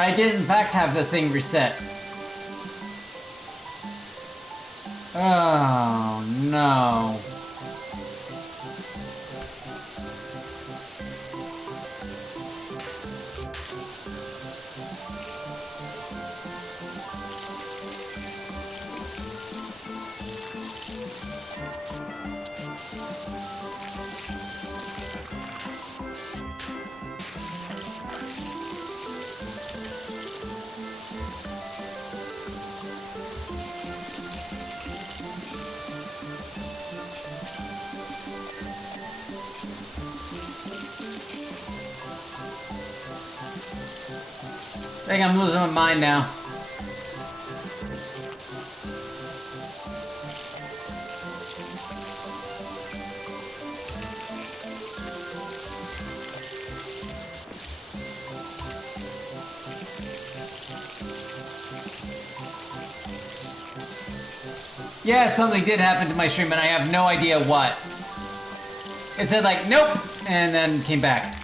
I did in fact have the thing reset. Oh no. I think I'm losing my mind now. Yeah, something did happen to my stream and I have no idea what. It said like, nope, and then came back.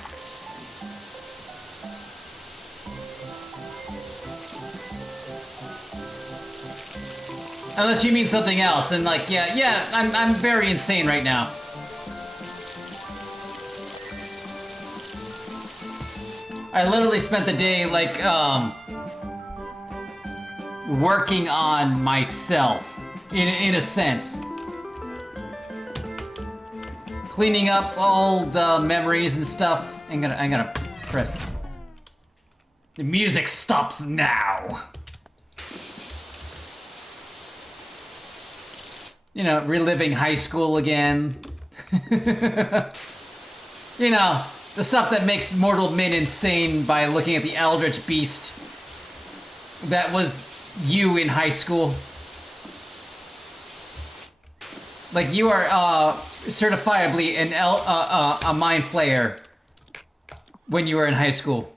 Unless you mean something else, and like, yeah, I'm very insane right now. I literally spent the day, like, working on myself, in a sense. Cleaning up old memories and stuff. I'm gonna press. The music stops now. You know, reliving high school again. You know, the stuff that makes mortal men insane by looking at the Eldritch Beast. That was you in high school. Like, you are certifiably a mind flayer when you were in high school.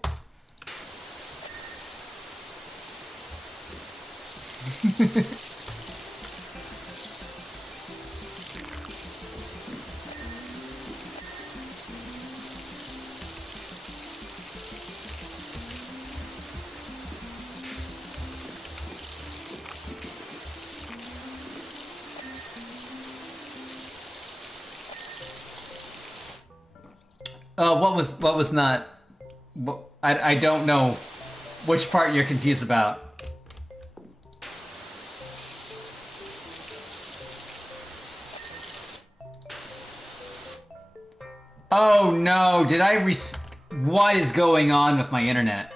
What was not? I don't know which part you're confused about. Oh no, did I what is going on with my internet?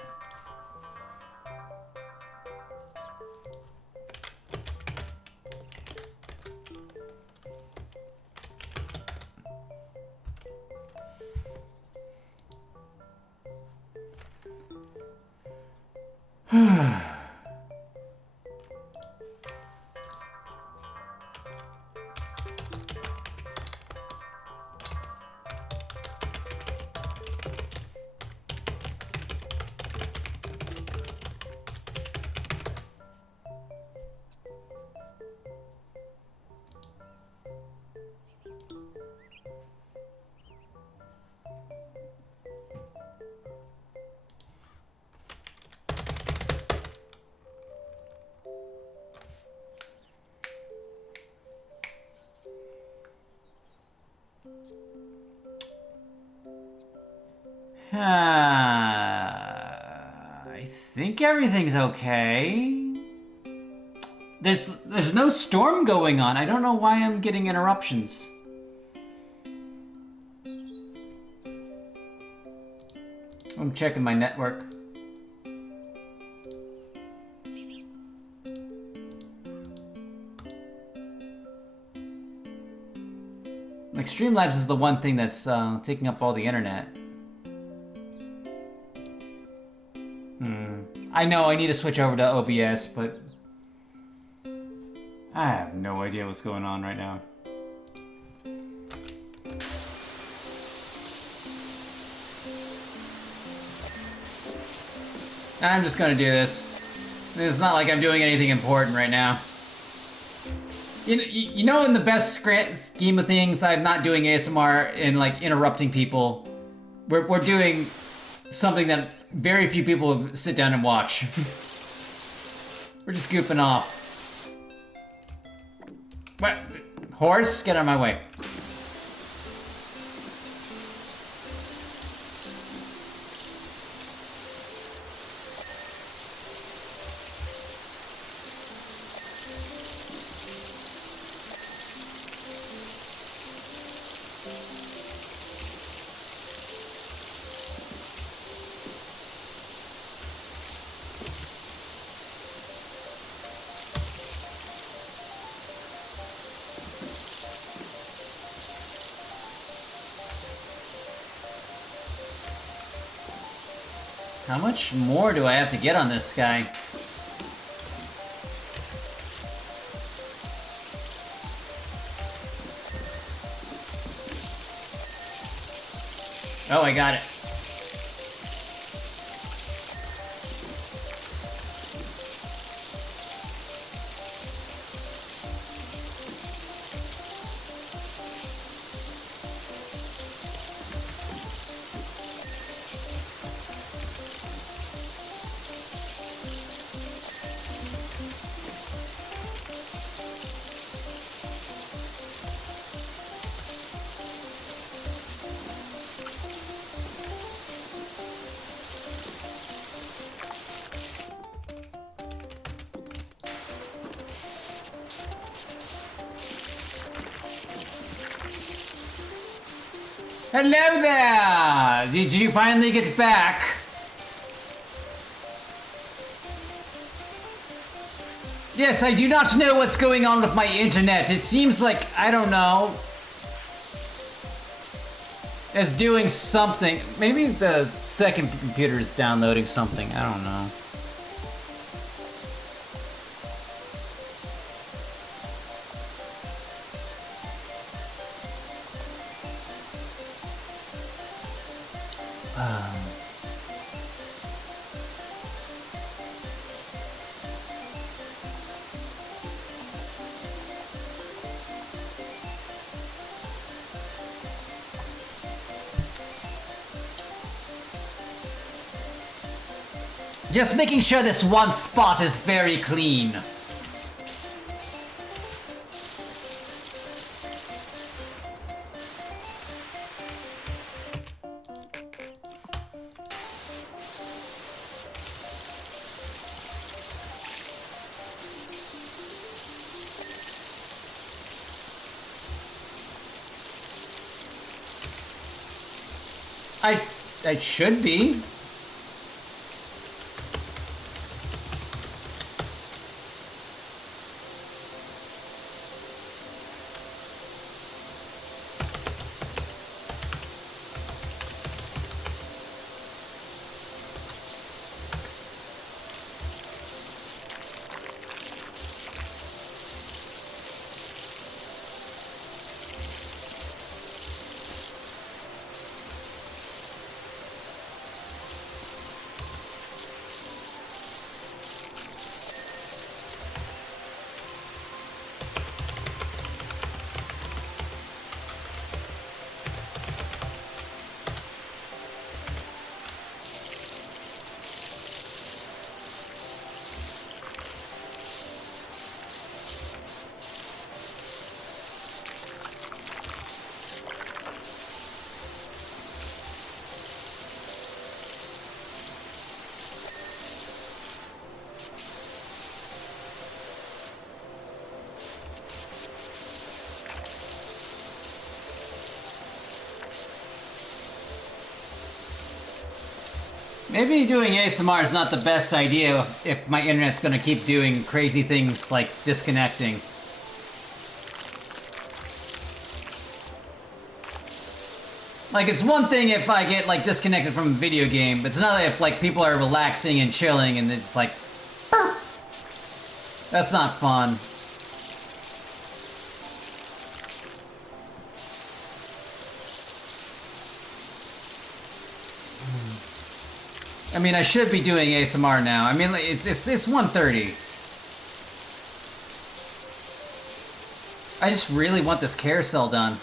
I think everything's okay. There's no storm going on. I don't know why I'm getting interruptions. I'm checking my network. Like, Streamlabs is the one thing that's taking up all the internet. I know I need to switch over to OBS, but I have no idea what's going on right now. I'm just gonna do this. It's not like I'm doing anything important right now. You know, in the best scheme of things, I'm not doing ASMR and like interrupting people. We're doing something that very few people sit down and watch. We're just goofing off. What? Horse? Get out of my way. How much more do I have to get on this guy? Oh, I got it. Hello there! Did you finally get back? Yes, I do not know what's going on with my internet. It seems like, I don't know, it's doing something. Maybe the second computer is downloading something. I don't know. Just making sure this one spot is very clean. I should be. Maybe doing ASMR is not the best idea if my internet's gonna keep doing crazy things like disconnecting. Like, it's one thing if I get, like, disconnected from a video game, but it's another if, like, people are relaxing and chilling and it's like, burp. That's not fun. I mean, I should be doing ASMR now. I mean, it's 1:30. I just really want this carousel done.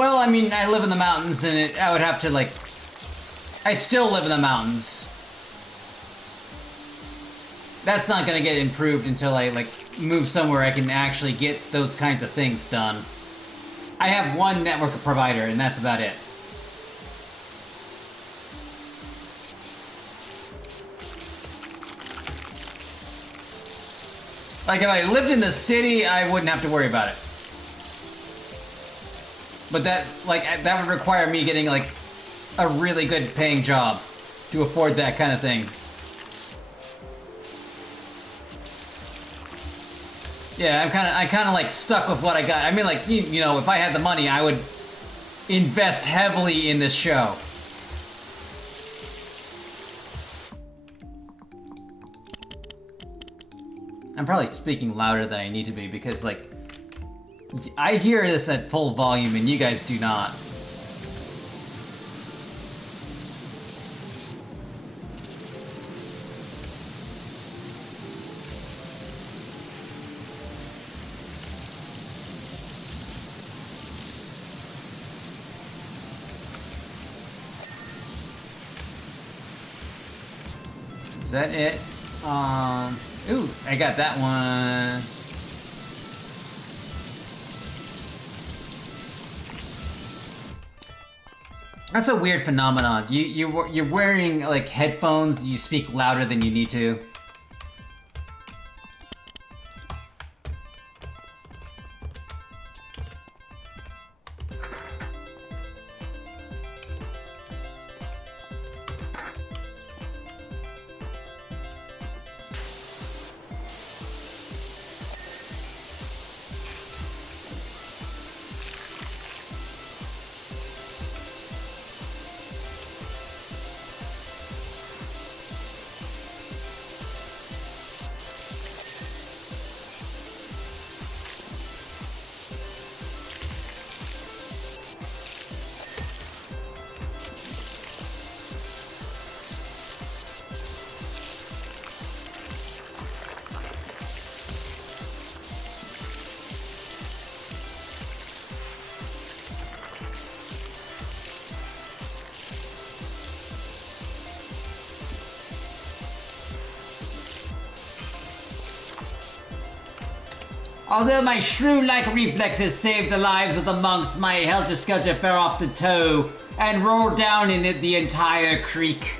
Well, I mean, I live in the mountains, and I would have to, like... I still live in the mountains. That's not gonna get improved until I, like, move somewhere I can actually get those kinds of things done. I have one network provider, and that's about it. Like, if I lived in the city, I wouldn't have to worry about it. But that, like, that would require me getting, like, a really good paying job to afford that kind of thing. Yeah, I kind of like stuck with what I got. I mean, like, you know, if I had the money, I would invest heavily in this show. I'm probably speaking louder than I need to be because, like, I hear this at full volume and you guys do not. Is that it? Ooh, I got that one. That's a weird phenomenon. You're wearing like headphones. You speak louder than you need to. Although my shrew-like reflexes saved the lives of the monks, my helter-skelter fell off the toe and rolled down in it the entire creek.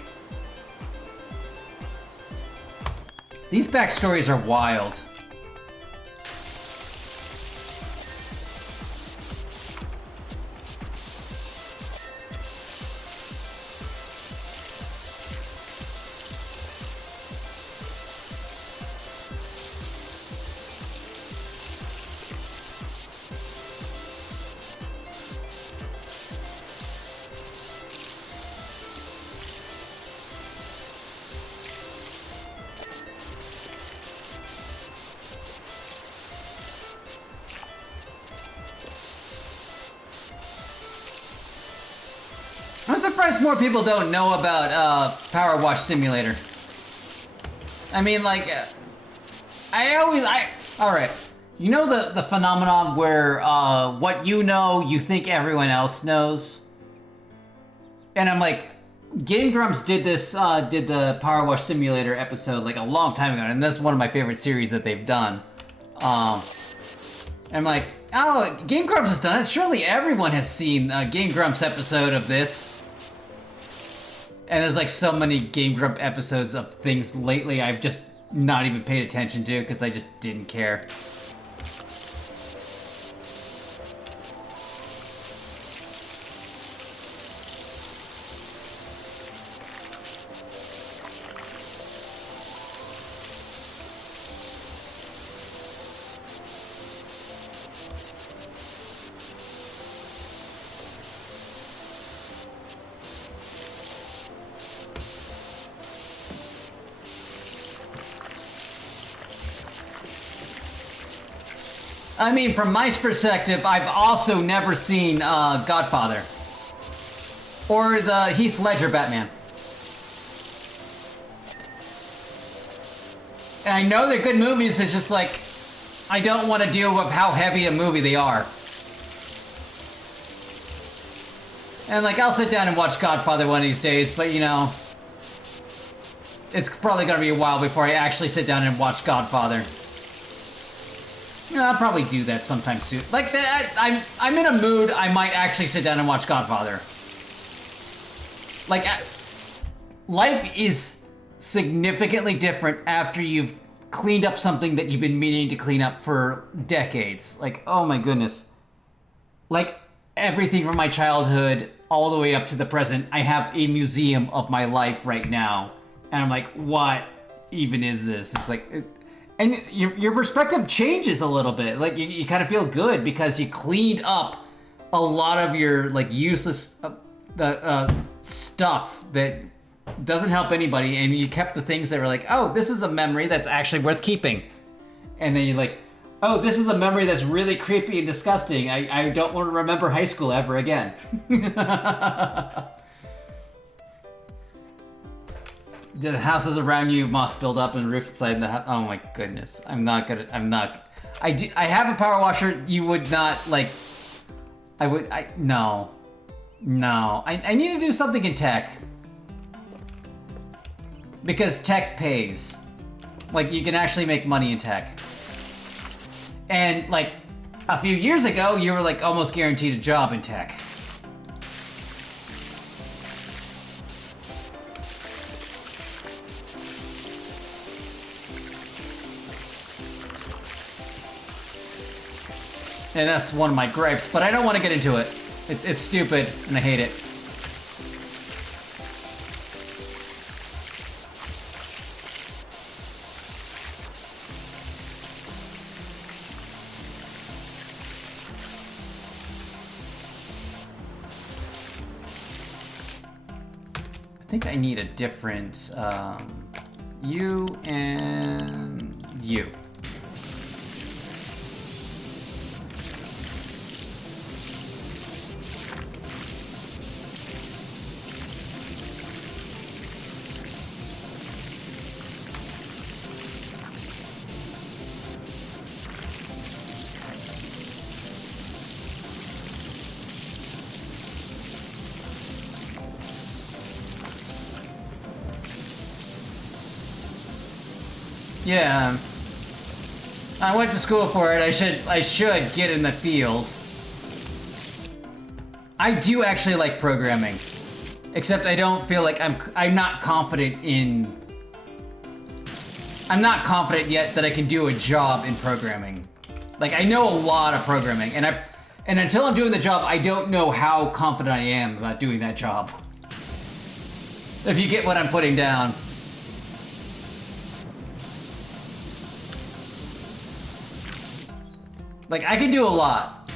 These backstories are wild. I'm surprised more people don't know about Power Wash Simulator. I mean, like, alright. You know the phenomenon where what you know, you think everyone else knows? And I'm like, Game Grumps did this, did the Power Wash Simulator episode like a long time ago, and that's one of my favorite series that they've done. I'm like, oh, Game Grumps has done it. Surely everyone has seen a Game Grumps episode of this. And there's like so many Game Grump episodes of things lately I've just not even paid attention to because I just didn't care. I mean, from my perspective, I've also never seen Godfather. Or the Heath Ledger Batman. And I know they're good movies, it's just like, I don't want to deal with how heavy a movie they are. And like, I'll sit down and watch Godfather one of these days, but you know, it's probably gonna be a while before I actually sit down and watch Godfather. Yeah, I'll probably do that sometime soon. Like, I'm in a mood, I might actually sit down and watch Godfather. Like, life is significantly different after you've cleaned up something that you've been meaning to clean up for decades. Like, oh my goodness. Like, everything from my childhood all the way up to the present, I have a museum of my life right now. And I'm like, what even is this? It's like, and your perspective changes a little bit. Like, you kind of feel good because you cleaned up a lot of your, like, useless stuff that doesn't help anybody, and you kept the things that were like, oh, this is a memory that's actually worth keeping. And then you're like, oh, this is a memory that's really creepy and disgusting. I don't want to remember high school ever again. The houses around you moss build up and roof inside the house. Oh my goodness. I have a power washer. You would not, like, no. I need to do something in tech. Because tech pays. Like, you can actually make money in tech. And, like, a few years ago, you were, like, almost guaranteed a job in tech. And that's one of my gripes, but I don't want to get into it. It's stupid, and I hate it. I think I need a different you and you. Yeah, I went to school for it. I should get in the field. I do actually like programming, except I don't feel like I'm not confident yet that I can do a job in programming. Like, I know a lot of programming, and until I'm doing the job, I don't know how confident I am about doing that job. If you get what I'm putting down. Like, I can do a lot,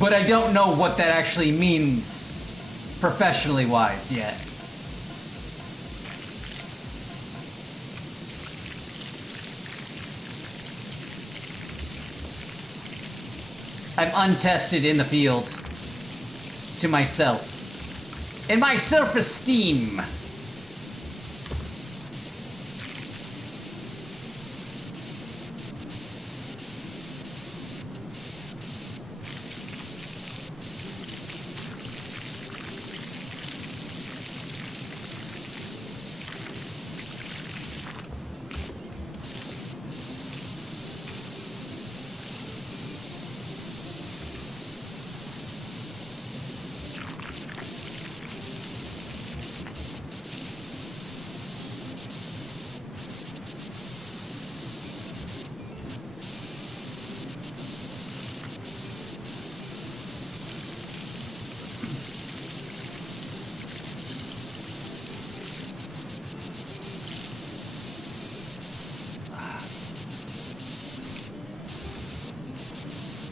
but I don't know what that actually means professionally wise yet. I'm untested in the field to myself. In my self-esteem.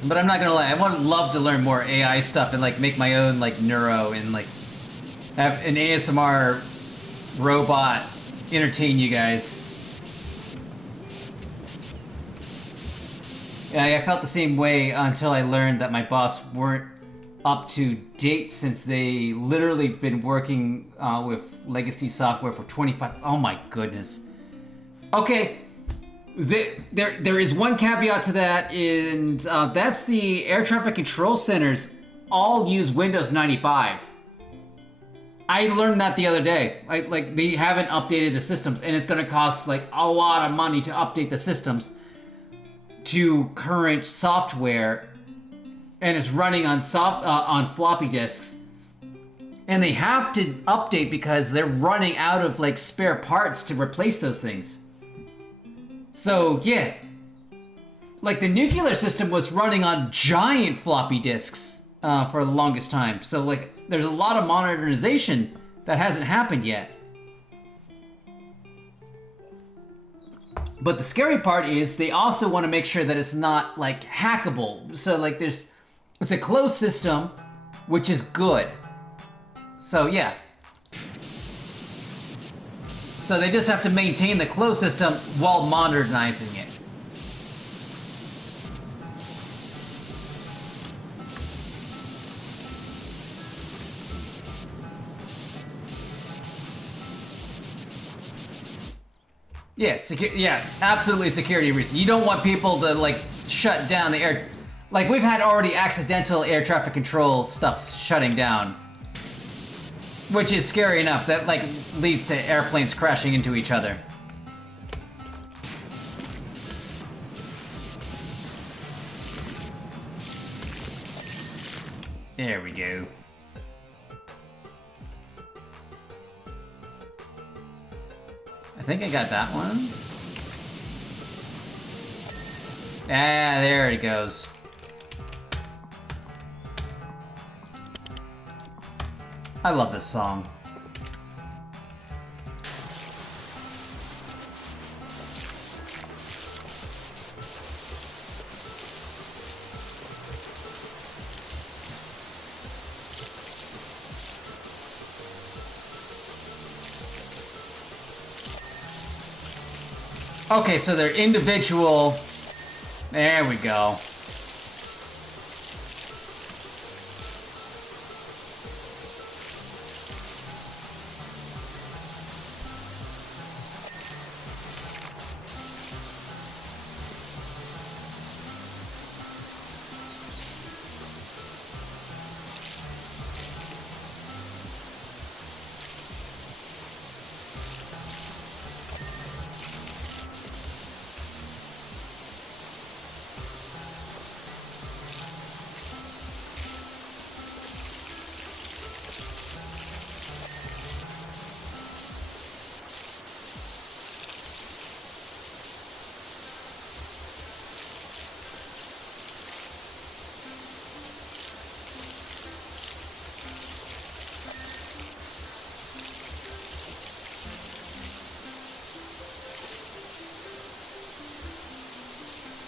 But I'm not gonna lie, I would love to learn more AI stuff and like make my own like neuro and like have an ASMR robot entertain you guys. Yeah, I felt the same way until I learned that my boss weren't up to date since they literally been working with legacy software for 25. Oh my goodness. Okay. There is one caveat to that, and that's the air traffic control centers all use Windows 95. I learned that the other day. Like they haven't updated the systems, and it's gonna cost like a lot of money to update the systems to current software, and it's running on on floppy disks. And they have to update because they're running out of like spare parts to replace those things. So yeah, like the nuclear system was running on giant floppy disks for the longest time. So like there's a lot of modernization that hasn't happened yet. But the scary part is they also want to make sure that it's not like hackable. So like it's a closed system, which is good. So yeah. So they just have to maintain the closed system while modernizing it. Yeah, absolutely security reasons. You don't want people to like shut down the air. Like we've had already accidental air traffic control stuff shutting down. Which is scary enough. That like leads to airplanes crashing into each other. There we go. I think I got that one. Ah, there it goes. I love this song. Okay, so they're individual. There we go.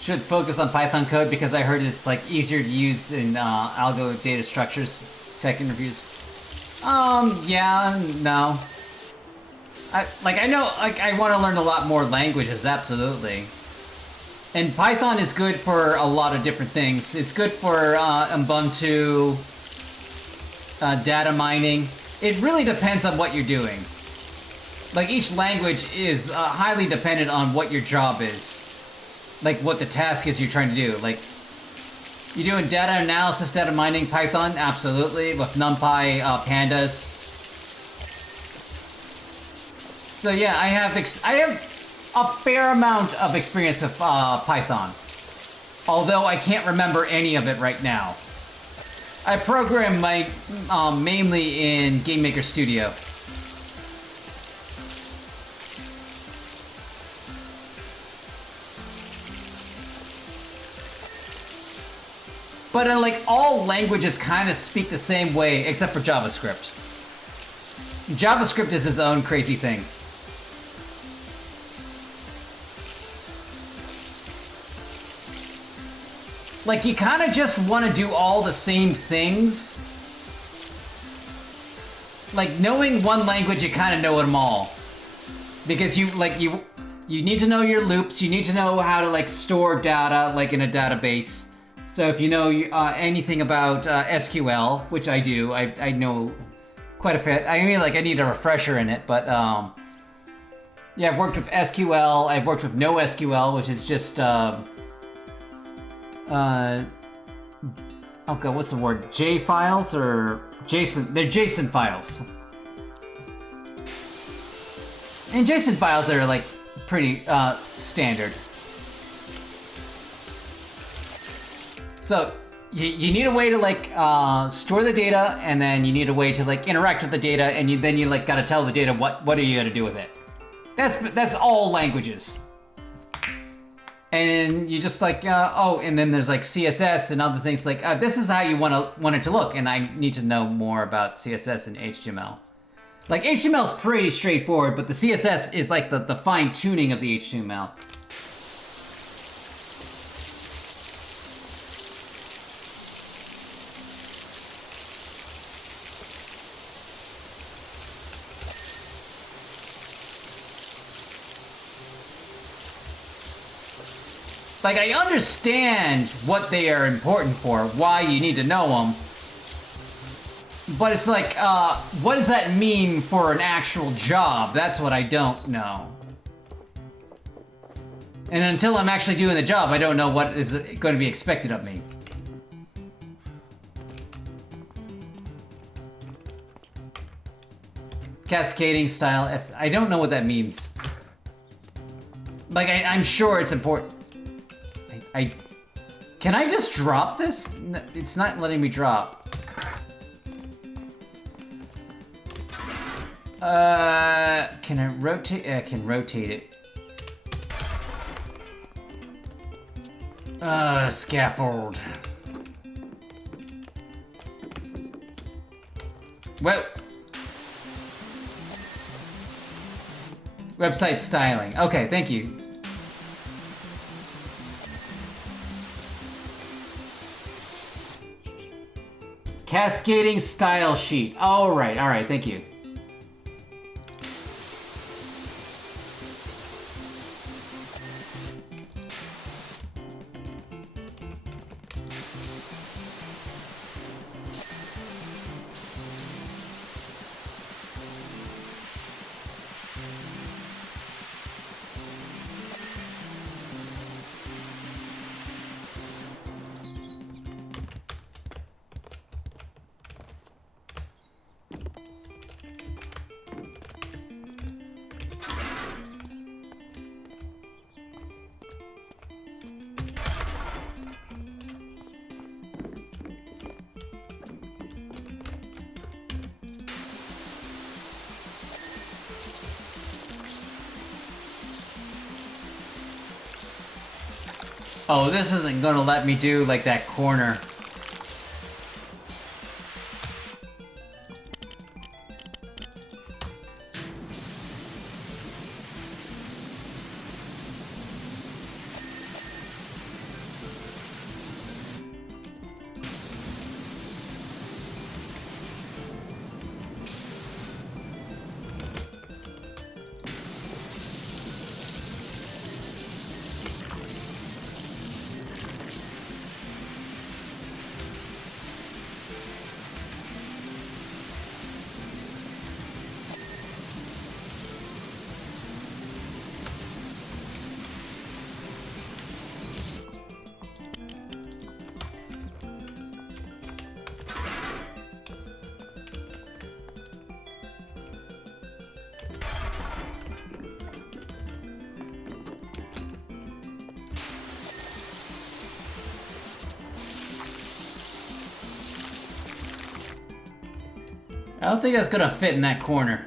Should focus on Python code because I heard it's like easier to use in algo data structures tech interviews. Yeah, no. I know I want to learn a lot more languages, absolutely. And Python is good for a lot of different things. It's good for Ubuntu, data mining. It really depends on what you're doing. Like each language is highly dependent on what your job is. Like what the task is you're trying to do. Like, you doing data analysis, data mining, Python? Absolutely. With NumPy, pandas. So yeah, I have a fair amount of experience with Python. Although I can't remember any of it right now. I program mainly in GameMaker Studio. But like all languages kind of speak the same way, except for JavaScript. JavaScript is its own crazy thing. Like you kind of just want to do all the same things. Like knowing one language, you kind of know them all. Because you need to know your loops, you need to know how to like store data like in a database. So if you know anything about SQL, which I do, I know quite a bit. I mean, like I need a refresher in it, but yeah, I've worked with SQL. I've worked with NoSQL, which is just oh god, what's the word? J files or JSON? They're JSON files. And JSON files are like pretty standard. So you need a way to like store the data, and then you need a way to like interact with the data, and then you like gotta tell the data what are you gonna do with it. That's all languages. And you just like oh, and then there's like CSS and other things like this is how you want it to look, and I need to know more about CSS and HTML. Like HTML is pretty straightforward, but the CSS is like the fine tuning of the HTML. Like, I understand what they are important for, why you need to know them, but it's like, what does that mean for an actual job? That's what I don't know. And until I'm actually doing the job, I don't know what is going to be expected of me. Cascading style, I don't know what that means. Like, I'm sure it's important. Can I just drop this? No, it's not letting me drop. Can I rotate? I can rotate it. Scaffold. Well. Website styling. Okay, thank you. Cascading style sheet. All right, thank you. Oh, this isn't gonna let me do like that corner. I don't think that's gonna fit in that corner.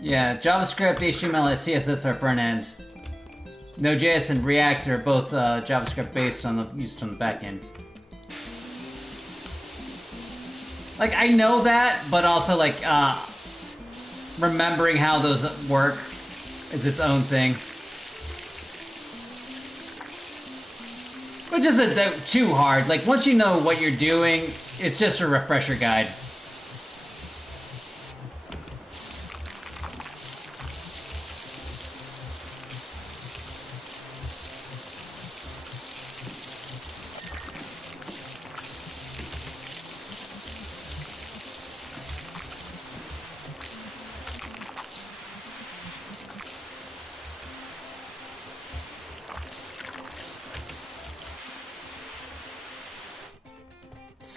Yeah, JavaScript, HTML, and CSS are front end. Node.js and React are both JavaScript based used on the back end. Like, I know that, but also like remembering how those work is its own thing. Which isn't too hard. Like, once you know what you're doing, it's just a refresher guide.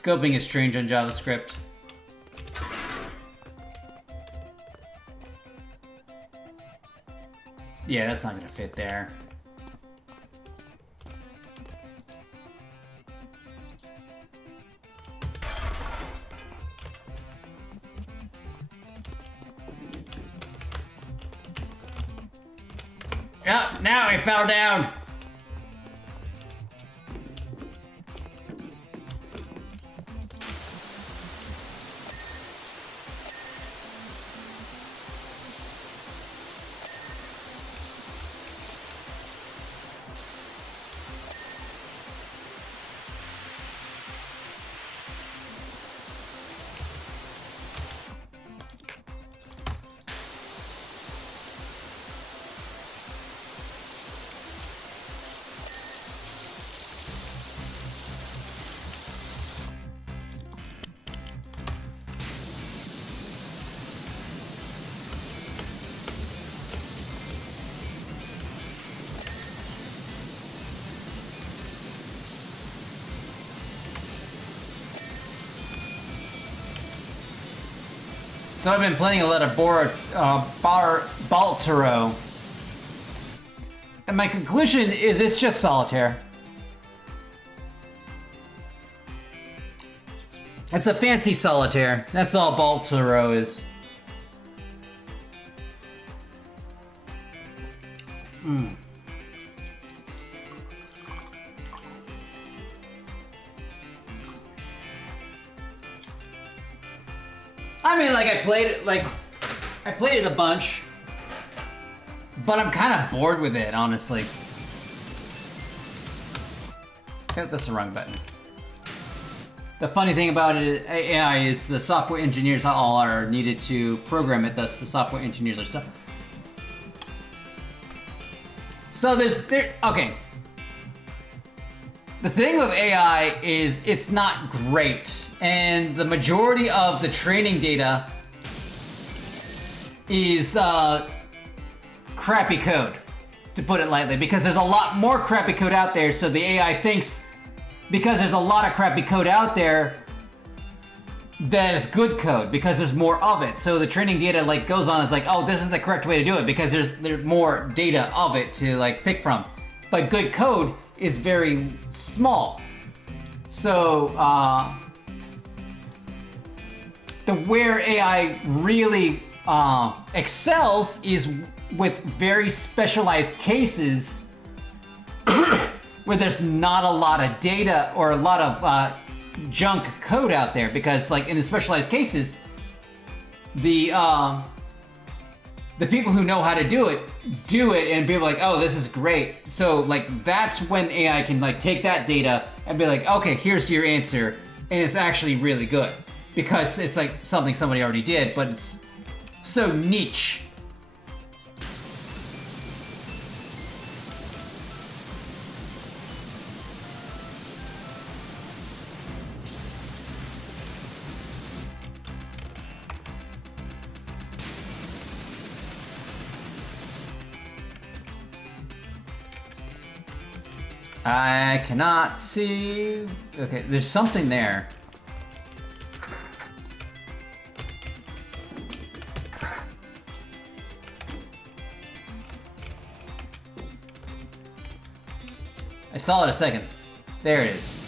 Scoping is strange on JavaScript. Yeah, that's not gonna fit there. Yeah, now I fell down. So I've been playing a lot of Baltaro. And my conclusion is it's just solitaire. It's a fancy solitaire. That's all Baltaro is. I mean, like, I played it a bunch, but I'm kind of bored with it, honestly. Okay, that's the wrong button. The funny thing about it, AI, is the software engineers all are needed to program it, thus the software engineers are stuff. So okay. The thing with AI is it's not great. And the majority of the training data is crappy code, to put it lightly, because there's a lot more crappy code out there. So the AI thinks because there's a lot of crappy code out there that it's good code because there's more of it. So the training data like goes on, it's like, oh, this is the correct way to do it because there's more data of it to like pick from. But good code is very small. So where AI really excels is with very specialized cases where there's not a lot of data or a lot of junk code out there, because like in the specialized cases, the people who know how to do it and people are like, oh, this is great. So like that's when AI can like take that data and be like, okay, here's your answer, and it's actually really good because it's like something somebody already did, but it's so niche. I cannot see. Okay, there's something there. I saw it a second. There it is.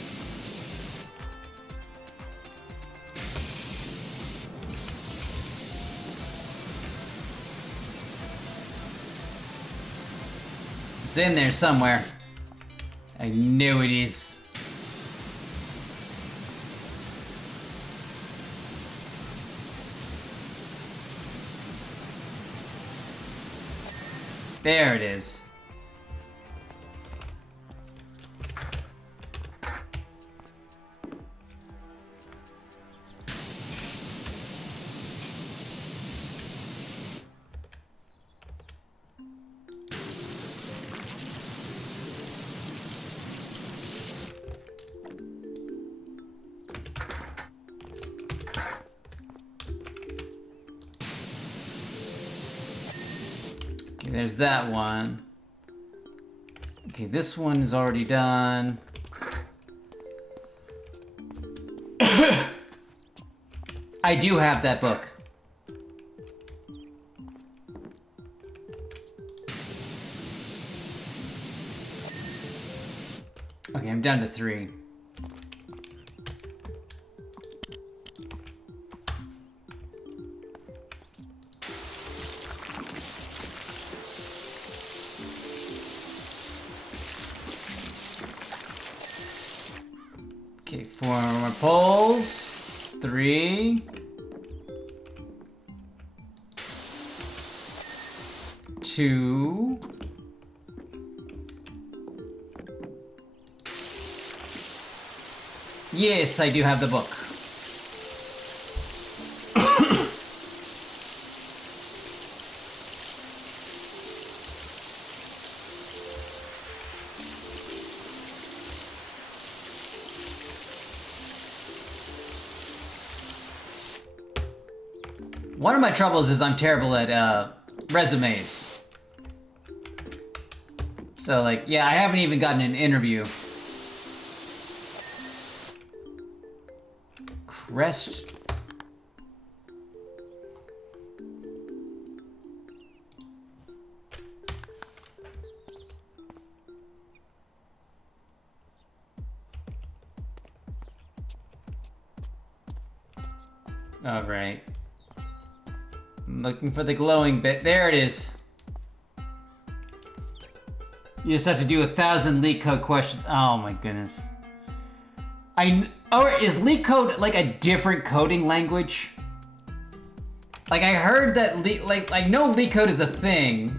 It's in there somewhere. I knew it is. There it is. There's that one. Okay, this one is already done. I do have that book. Okay, I'm down to 3. Okay, 4 more pulls. 3. 2. Yes, I do have the book. One of my troubles is I'm terrible at resumes. So like, yeah, I haven't even gotten an interview. Crest. All right. I'm looking for the glowing bit. There it is. You just have to do 1,000 leak code questions. Oh my goodness. Or is leak code like a different coding language? Like I heard that I know leak code is a thing.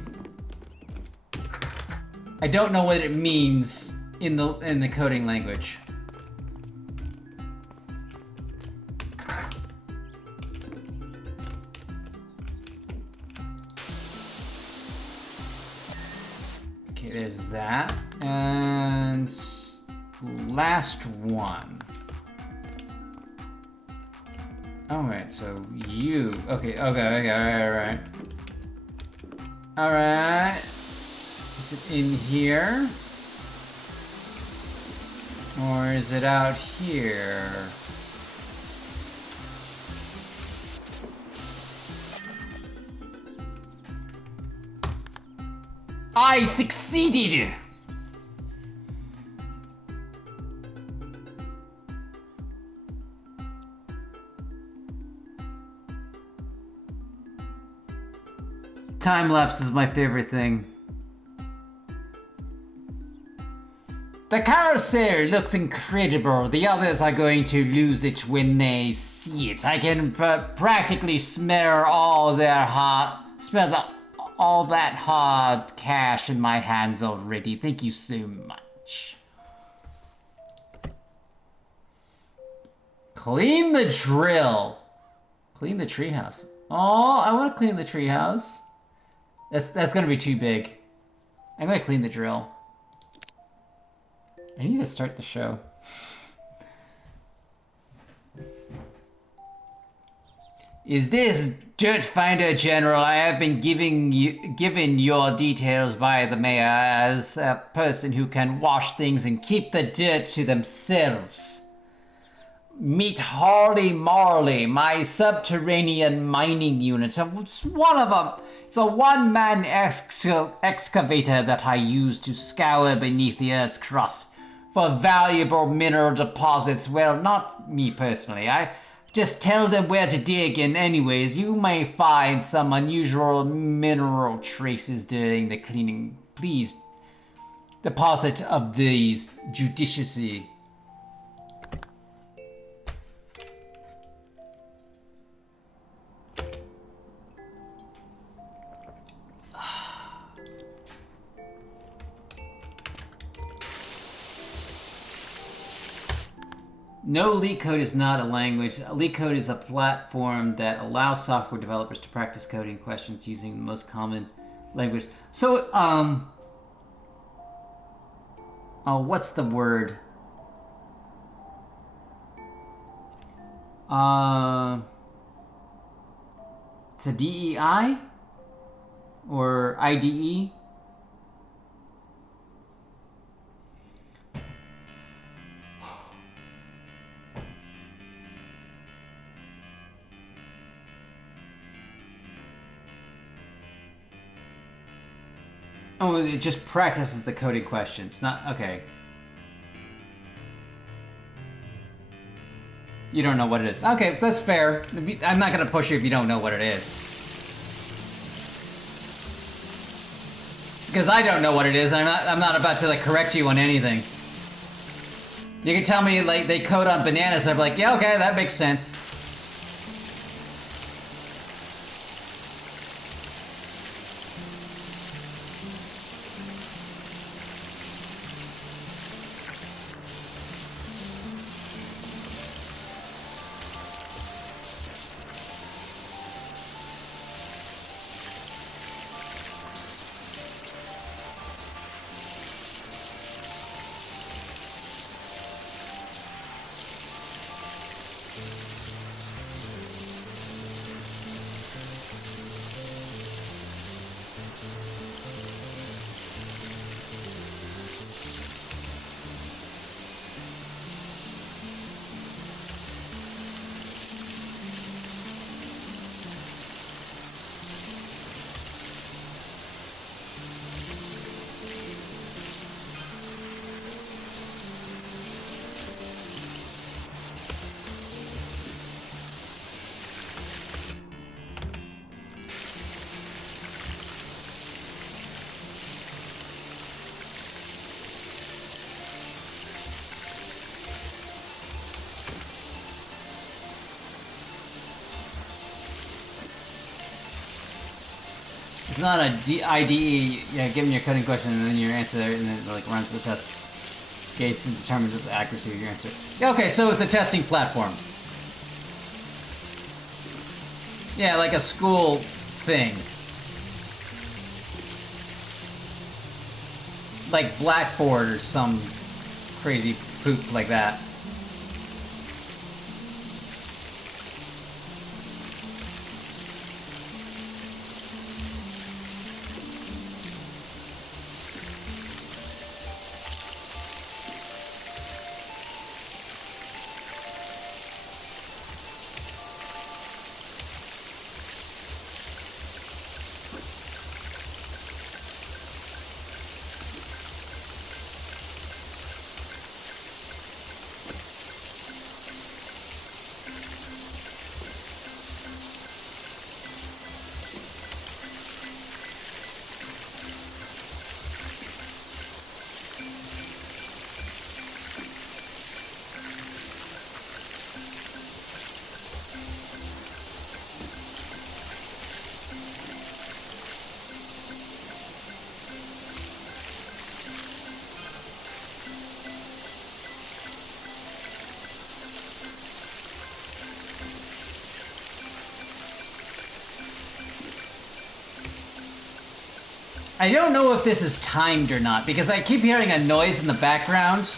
I don't know what it means in the coding language. Okay, there's that. And last one. Alright, so you. Okay, alright. Alright. Is it in here? Or is it out here? I succeeded! Time lapse is my favorite thing. The carousel looks incredible. The others are going to lose it when they see it. I can practically smell all that hard cash in my hands already. Thank you so much. Clean the drill. Clean the treehouse. Oh, I want to clean the treehouse. That's gonna be too big. I'm gonna clean the drill. I need to start the show. Is this Dirt Finder General? I have been given your details by the mayor as a person who can wash things and keep the dirt to themselves. Meet Harley Marley, my subterranean mining unit. It's one of them. It's a one-man excavator that I use to scour beneath the Earth's crust for valuable mineral deposits. Well, not me personally. I just tell them where to dig, and anyways, you may find some unusual mineral traces during the cleaning. Please deposit of these judiciously. No, LeetCode is not a language. LeetCode is a platform that allows software developers to practice coding questions using the most common language. So, oh, what's the word? It's a DEI? Or IDE? Oh, it just practices the coding questions. Not okay. You don't know what it is. Okay, that's fair. I'm not gonna push you if you don't know what it is. Because I don't know what it is. I'm not about to like correct you on anything. You can tell me like they code on bananas. I'm like, yeah, okay, that makes sense. It's not a IDE, yeah, giving you a coding question and then your answer there, and then it like runs the test gates and determines the accuracy of your answer. Yeah, okay, so it's a testing platform. Yeah, like a school thing. Like Blackboard or some crazy poop like that. I don't know if this is timed or not, because I keep hearing a noise in the background.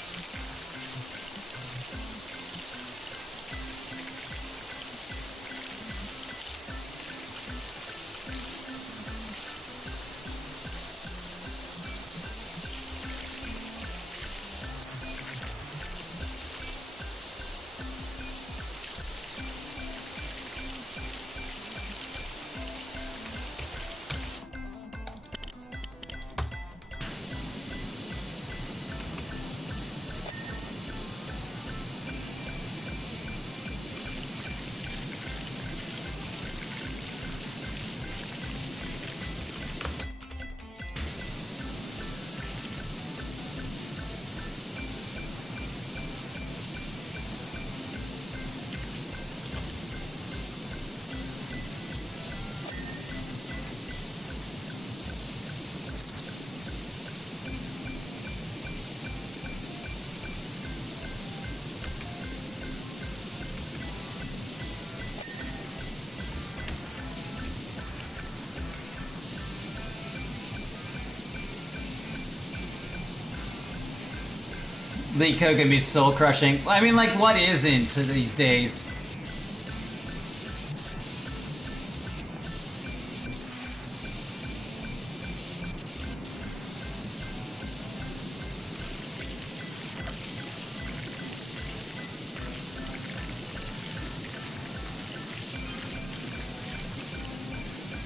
Leak code can be soul crushing. I mean, like, what isn't these days?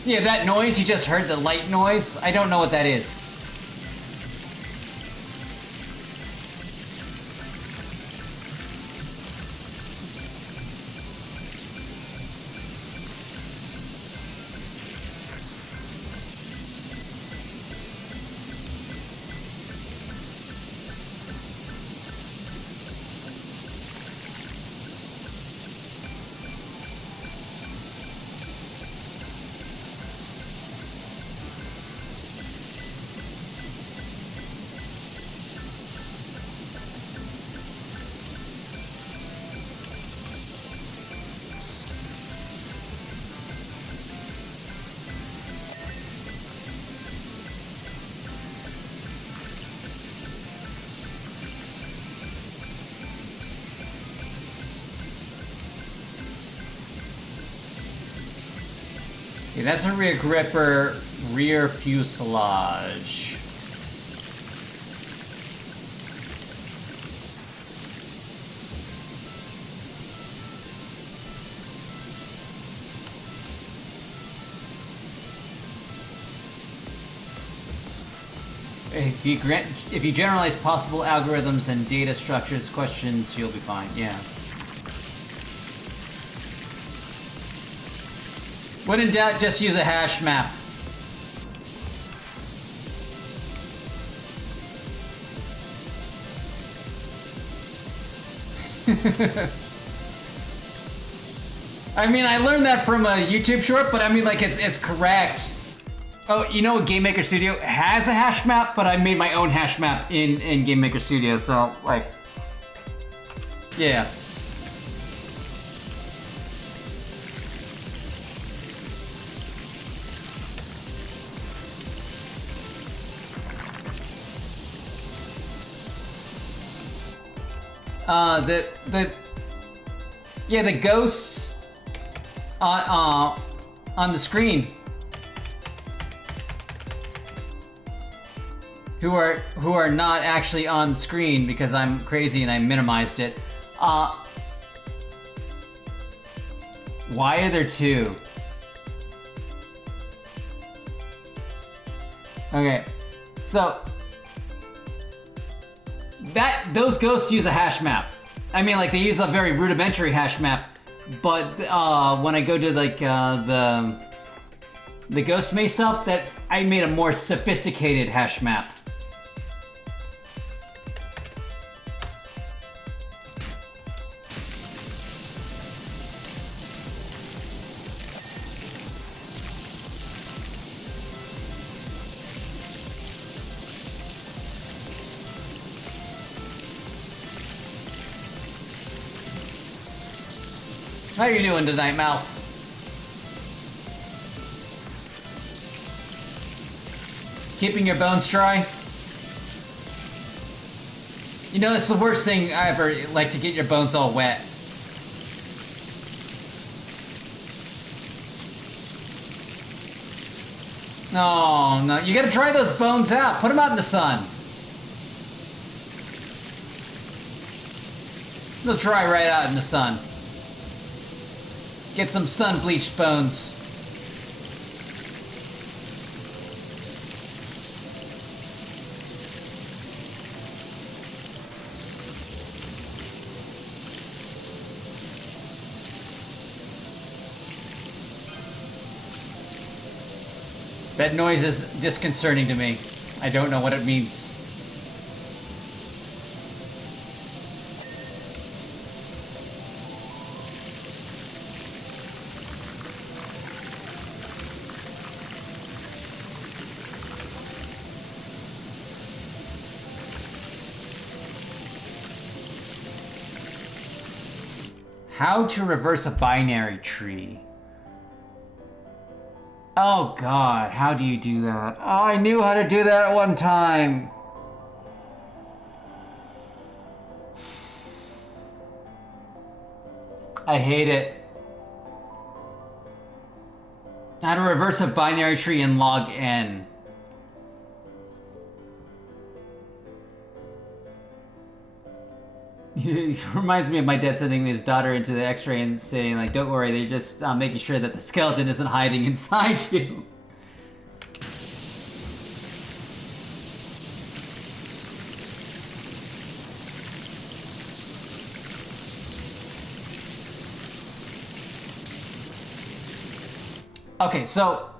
Yeah, that noise you just heard, the light noise, I don't know what that is. Okay, that's a rear gripper, rear fuselage. If you generalize possible algorithms and data structures questions, you'll be fine. Yeah. When in doubt, just use a hash map. I mean, I learned that from a YouTube short, but I mean, like, it's correct. Oh, you know, Game Maker Studio has a hash map, but I made my own hash map in Game Maker Studio, so, like, yeah. The ghosts on the screen who are not actually on screen because I'm crazy and I minimized it. Why are there two? Okay, so those ghosts use a hash map. I mean, like, they use a very rudimentary hash map, but when I go to, like, the Ghost Maze stuff, that I made a more sophisticated hash map. How are you doing tonight, Mouth? Keeping your bones dry? You know, it's the worst thing I ever like, to get your bones all wet. No, you gotta dry those bones out. Put them out in the sun. They'll dry right out in the sun. Get some sun-bleached bones. That noise is disconcerting to me. I don't know what it means. How to reverse a binary tree. Oh god, how do you do that? Oh, I knew how to do that at one time. I hate it. How to reverse a binary tree in log n. It reminds me of my dad sending his daughter into the x-ray and saying, like, don't worry, they're just making sure that the skeleton isn't hiding inside you. Okay, so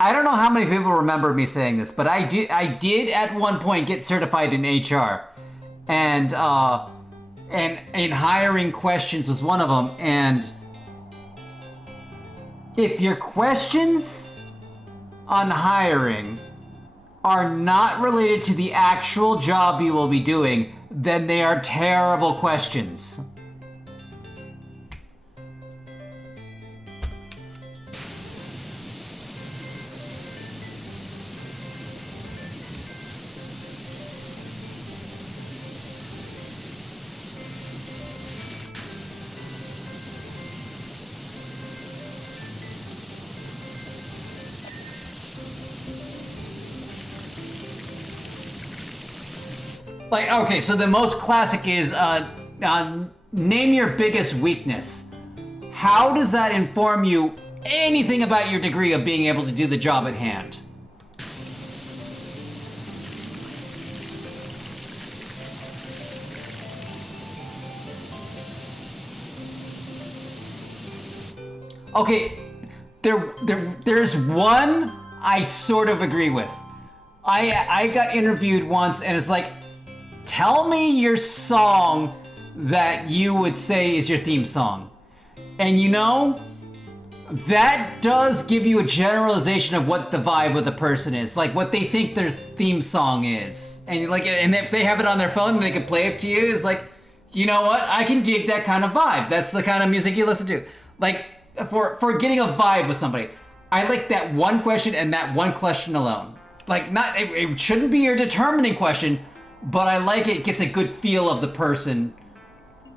I don't know how many people remember me saying this, but I did at one point get certified in HR. And hiring questions was one of them. And if your questions on hiring are not related to the actual job you will be doing, then they are terrible questions. Like, okay, so the most classic is name your biggest weakness. How does that inform you anything about your degree of being able to do the job at hand? Okay, there's one I sort of agree with. I got interviewed once and it's like, tell me your song that you would say is your theme song. And you know, that does give you a generalization of what the vibe of the person is, like what they think their theme song is. And like, and if they have it on their phone and they can play it to you, it's like, you know what? I can dig that kind of vibe. That's the kind of music you listen to. Like, for getting a vibe with somebody, I like that one question and that one question alone. Like, not it shouldn't be your determining question, but I like it gets a good feel of the person,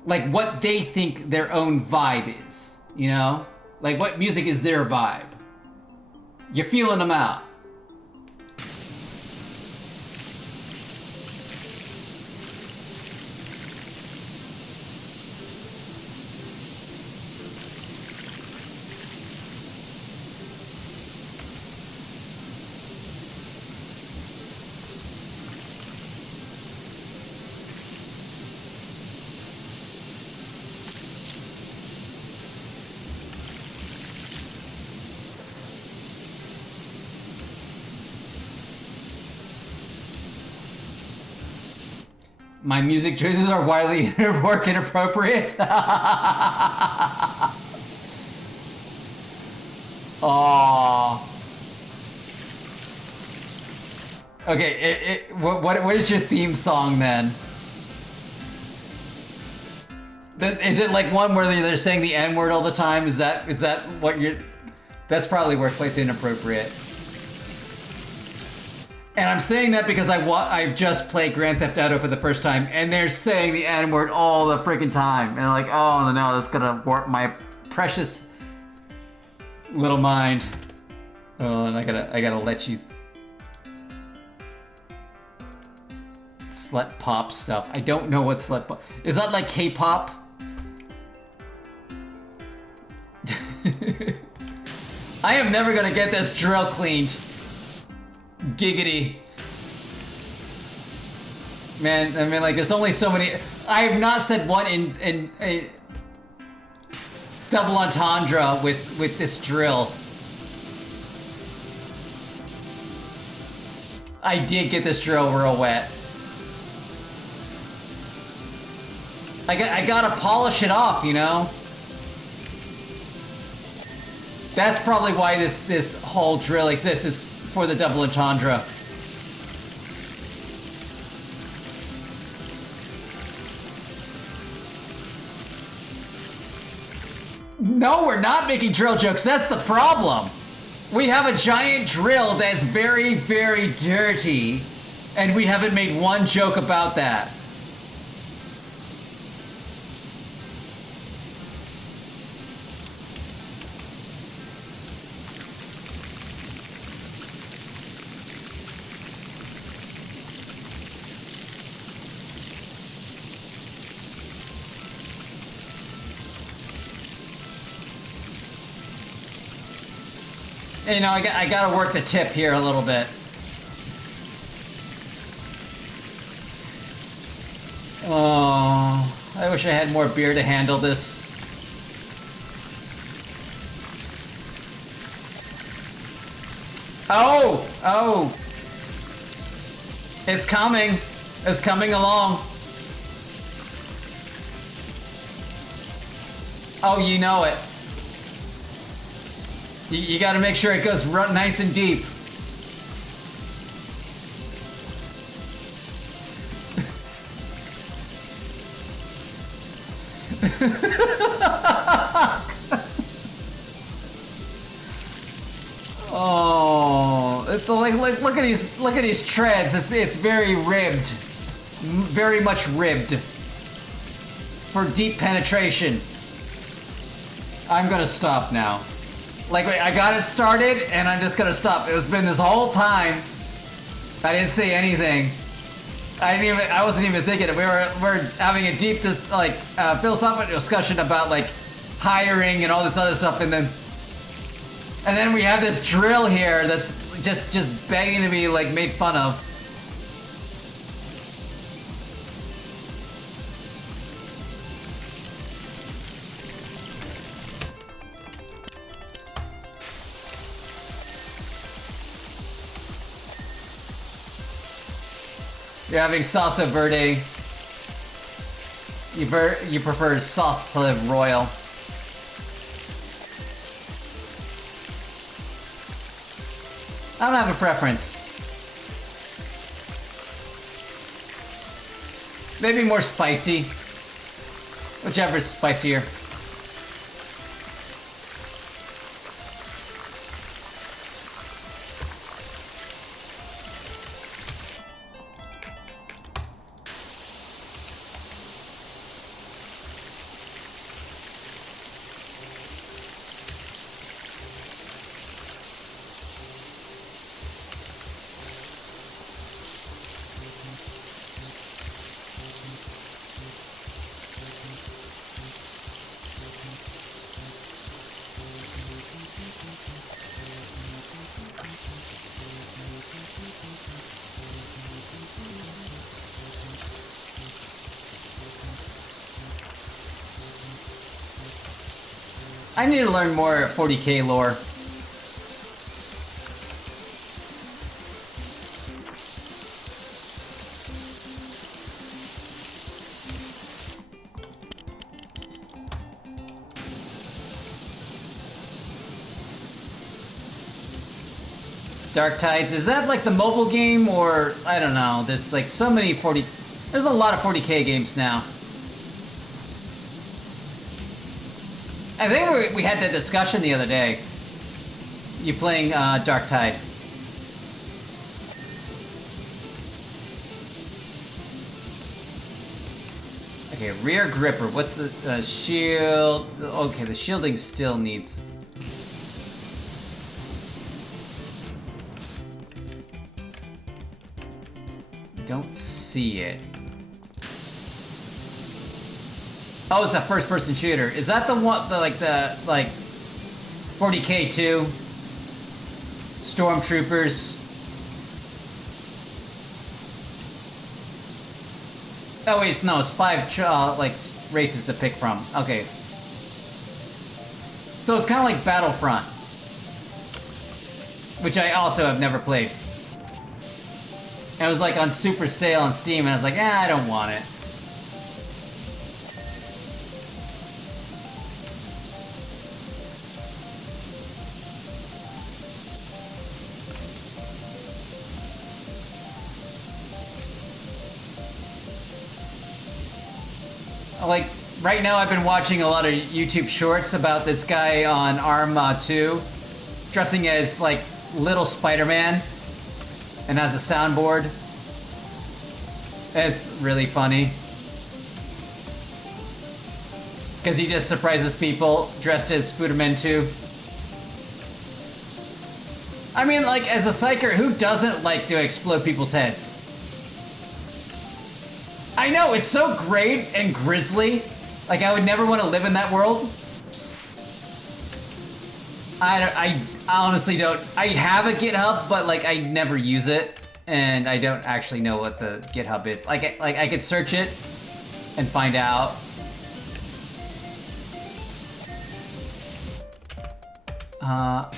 like what they think their own vibe is, you know? Like what music is their vibe. You're feeling them out. My music choices are widely work inappropriate. Oh. Okay, what is your theme song then? Is it like one where they're saying the N-word all the time? Is that what you're... That's probably workplace inappropriate. And I'm saying that because I've just played Grand Theft Auto for the first time, and they're saying the N-word all the freaking time. And I'm like, oh no, that's gonna warp my precious little mind. Oh, and I gotta let you... Slut pop stuff. I don't know what slut pop... Is that like K-pop? I am never gonna get this drill cleaned. Giggity. Man, I mean, like, there's only so many... I have not said one in a double entendre with this drill. I did get this drill real wet. I gotta polish it off, you know? That's probably why this whole drill exists. It's for the double entendre. No, we're not making drill jokes. That's the problem. We have a giant drill that's very, very dirty, and we haven't made one joke about that. You know, I gotta work the tip here a little bit. Oh, I wish I had more beer to handle this. Oh! It's coming. It's coming along. Oh, you know it. You gotta make sure it goes nice and deep. Oh, it's like look at these treads. It's very ribbed, very much ribbed for deep penetration. I'm gonna stop now. Like, I got it started, and I'm just gonna stop. It's been this whole time. I didn't say anything. I wasn't even thinking it. We're having a deep philosophical discussion about like hiring and all this other stuff, and then we have this drill here that's just begging to be like made fun of. You're having salsa verde. You prefer salsa royal. I don't have a preference. Maybe more spicy. Whichever's spicier. I need to learn more 40k lore. Dark Tides, is that like the mobile game, or I don't know, there's like so many there's a lot of 40k games now. I think we had that discussion the other day. You playing Dark Tide. Okay, rear gripper. What's the shield? Okay, the shielding still needs... Don't see it. Oh, it's a first-person shooter. Is that the one, the 40k 2? Stormtroopers. Oh wait, no, it's 5 races to pick from. Okay. So it's kind of like Battlefront, which I also have never played. And it was like on super sale on Steam, and I was like, I don't want it. Like, right now I've been watching a lot of YouTube shorts about this guy on ARM 2 dressing as, like, little Spider-Man and has a soundboard. It's really funny. Because he just surprises people dressed as Spider-Man 2. I mean, like, as a psyker, who doesn't like to explode people's heads? I know, it's so great and grisly. Like, I would never want to live in that world. I honestly don't. I have a GitHub, but, like, I never use it. And I don't actually know what the GitHub is. Like I could search it and find out.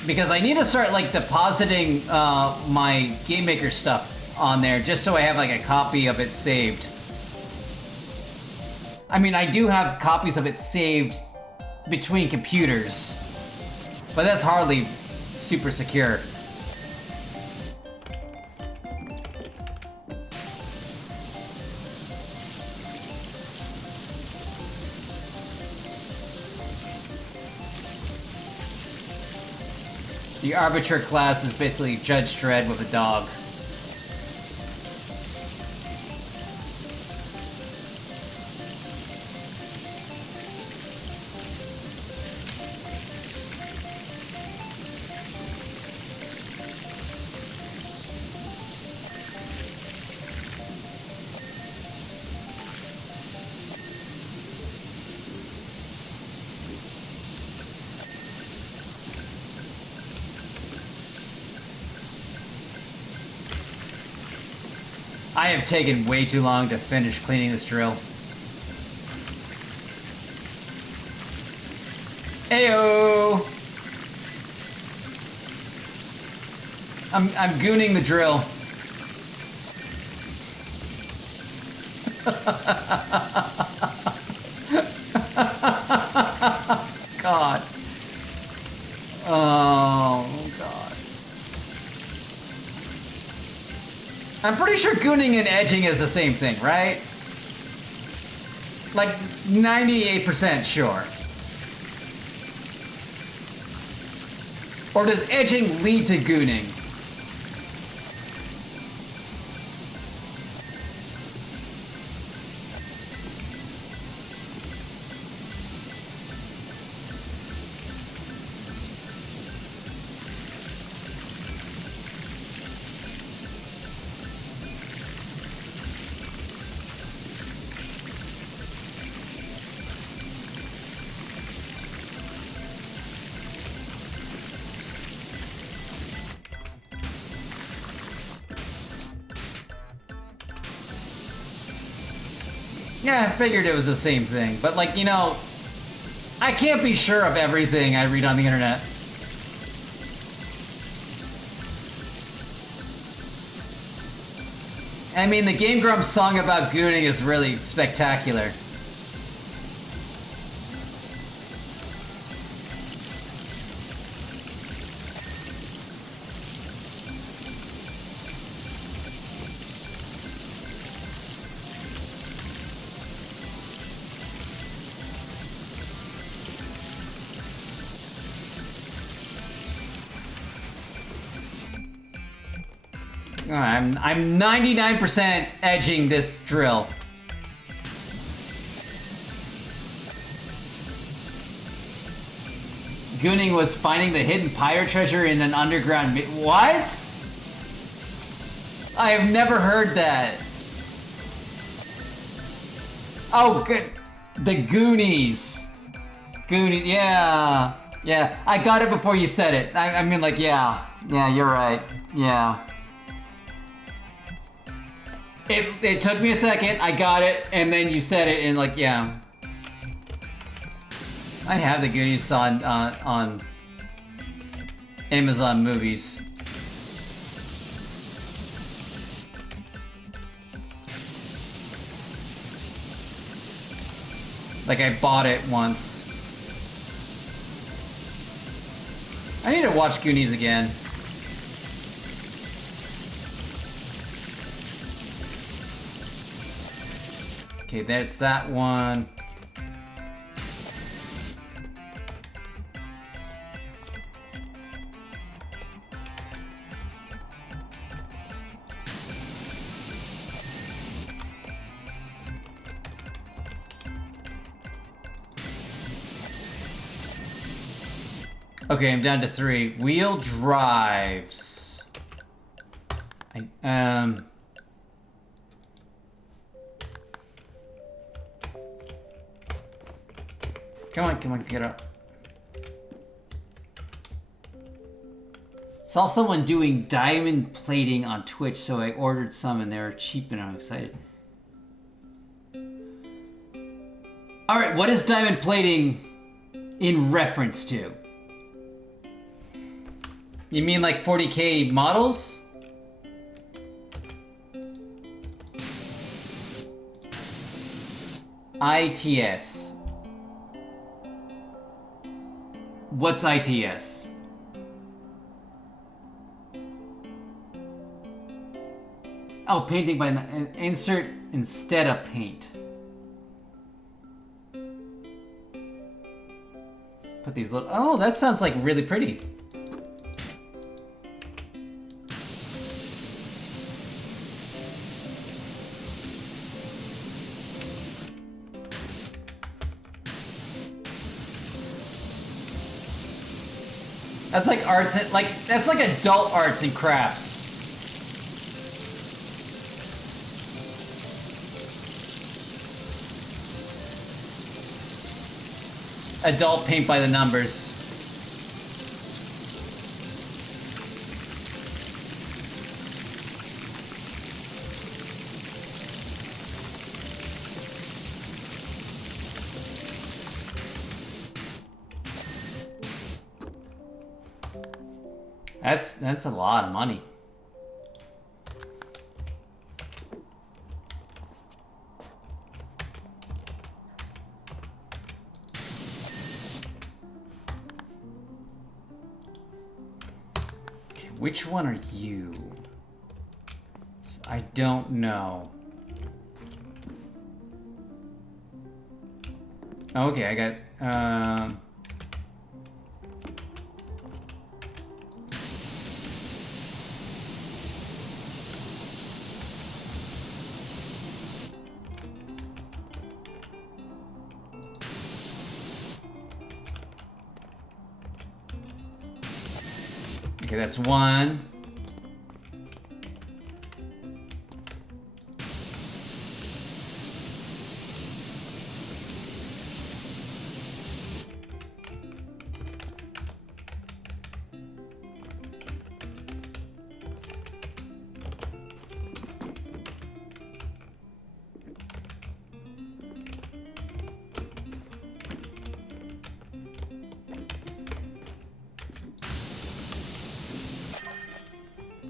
Because I need to start, like, depositing my Game Maker stuff on there just so I have, like, a copy of it saved. I mean, I do have copies of it saved between computers, but that's hardly super secure. The Arbiter class is basically Judge Dredd with a dog. I have taken way too long to finish cleaning this drill. Ayo! I'm gooning the drill. God. Oh, God. I'm pretty sure gooning and edging is the same thing, right? Like 98% sure. Or does edging lead to gooning? Yeah, I figured it was the same thing, but like, you know, I can't be sure of everything I read on the internet. I mean, the Game Grumps song about gooning is really spectacular. I'm 99% edging this drill. Gooning was finding the hidden pirate treasure in an underground what? I have never heard that. Oh, good. The Goonies. Goonies, yeah. Yeah, I got it before you said it. I mean, like, yeah. Yeah, you're right. Yeah. It took me a second, I got it, and then you said it, and like, yeah. I have the Goonies on Amazon Movies. Like, I bought it once. I need to watch Goonies again. Okay, there's that one. Okay, I'm down to 3. Wheel drives. Come on, get up. Saw someone doing diamond plating on Twitch, so I ordered some and they were cheap and I'm excited. Alright, what is diamond plating in reference to? You mean like 40K models? ITS. What's ITS? Oh, painting by insert instead of paint. Put these little. Oh, that sounds like really pretty. That's like arts and that's like adult arts and crafts. Adult paint by the numbers. That's a lot of money. Okay, which one are you? I don't know. Okay, I got okay, that's one.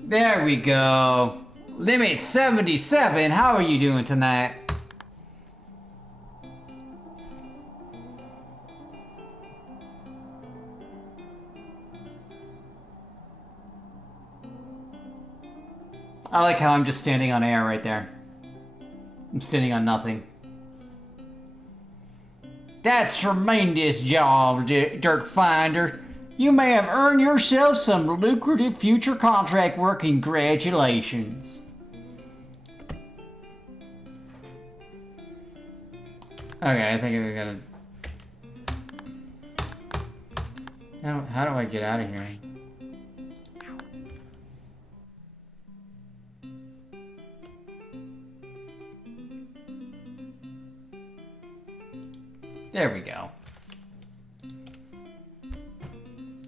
There we go. Limit 77. How are you doing tonight? I like how I'm just standing on air right there. I'm standing on nothing. That's tremendous job, Dirt Finder. You may have earned yourself some lucrative future contract work. Congratulations. Okay, I think I gotta... How do I get out of here? There we go.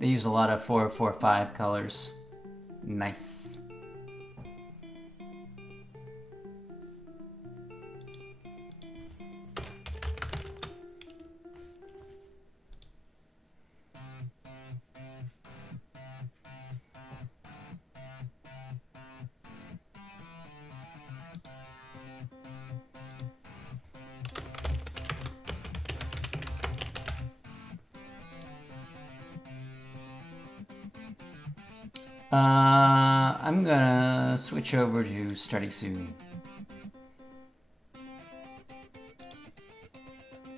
They use a lot of 445 colors. Nice. I'm gonna switch over to starting soon.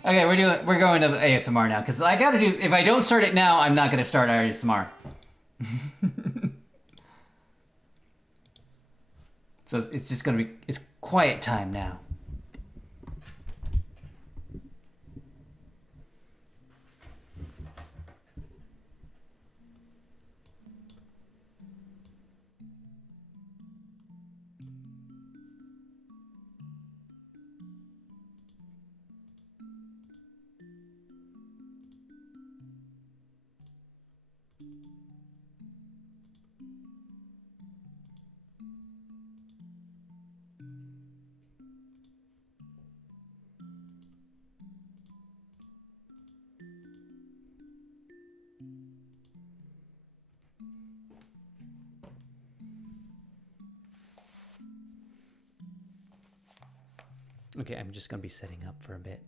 Okay, we're going to ASMR now because I gotta do. If I don't start it now, I'm not gonna start ASMR. So it's just gonna be. It's quiet time now. Okay, I'm just gonna be setting up for a bit.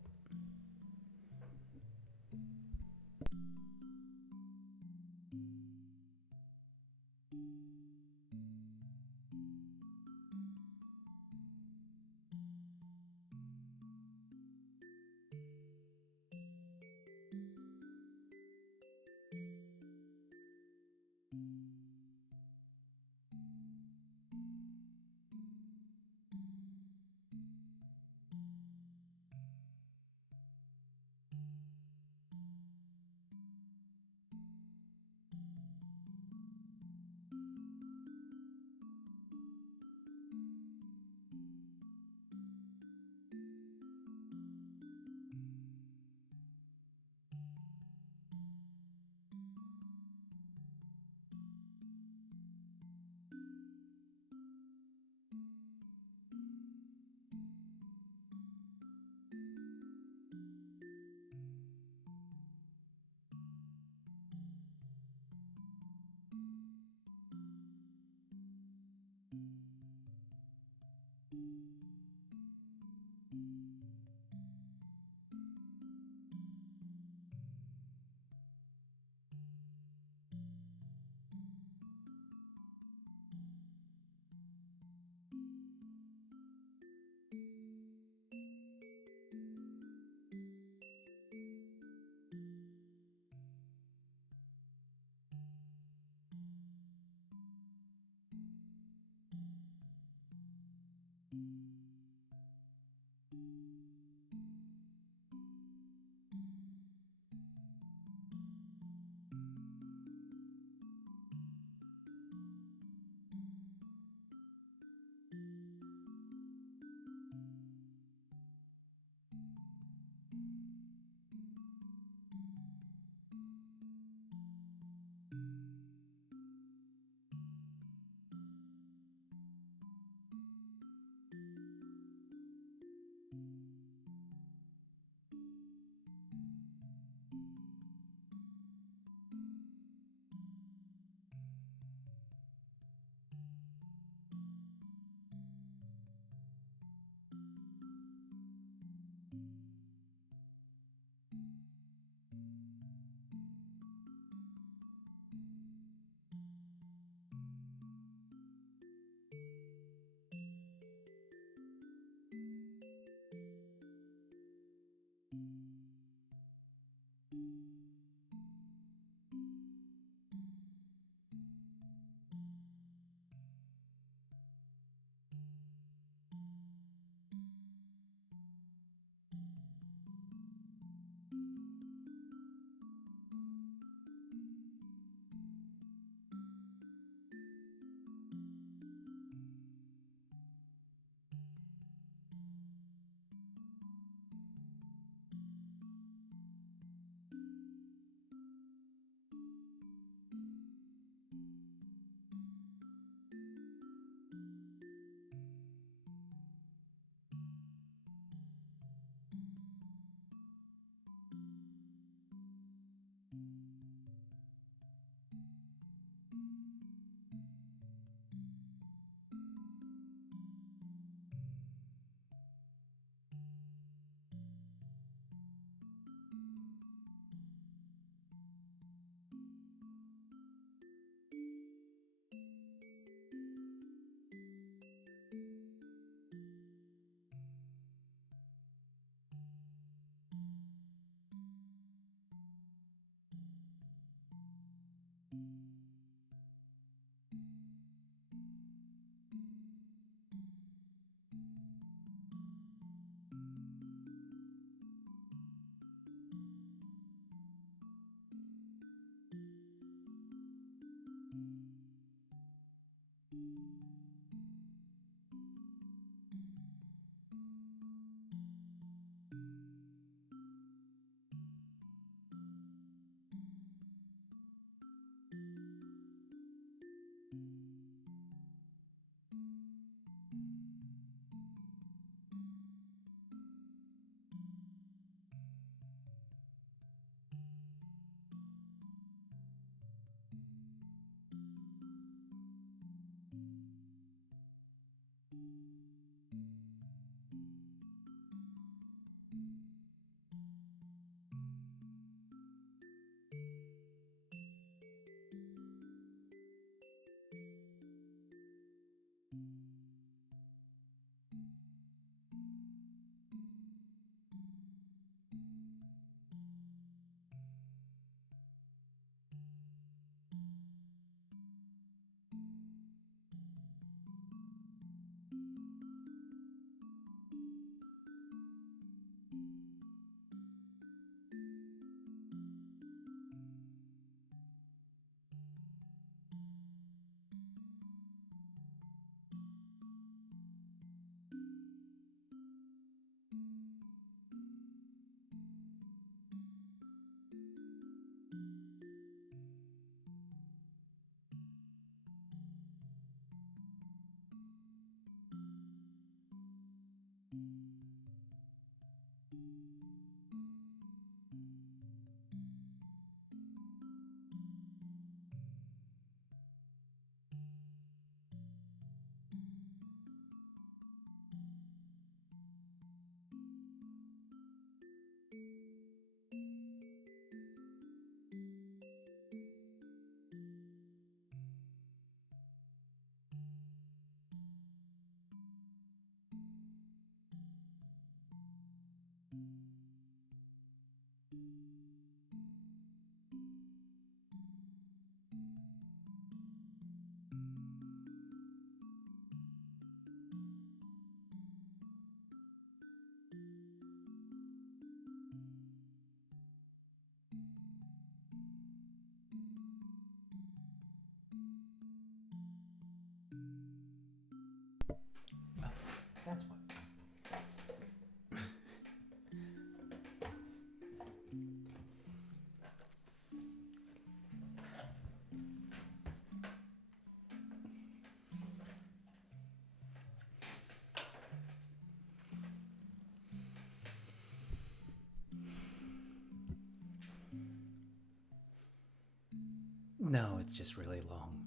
No, it's just really long.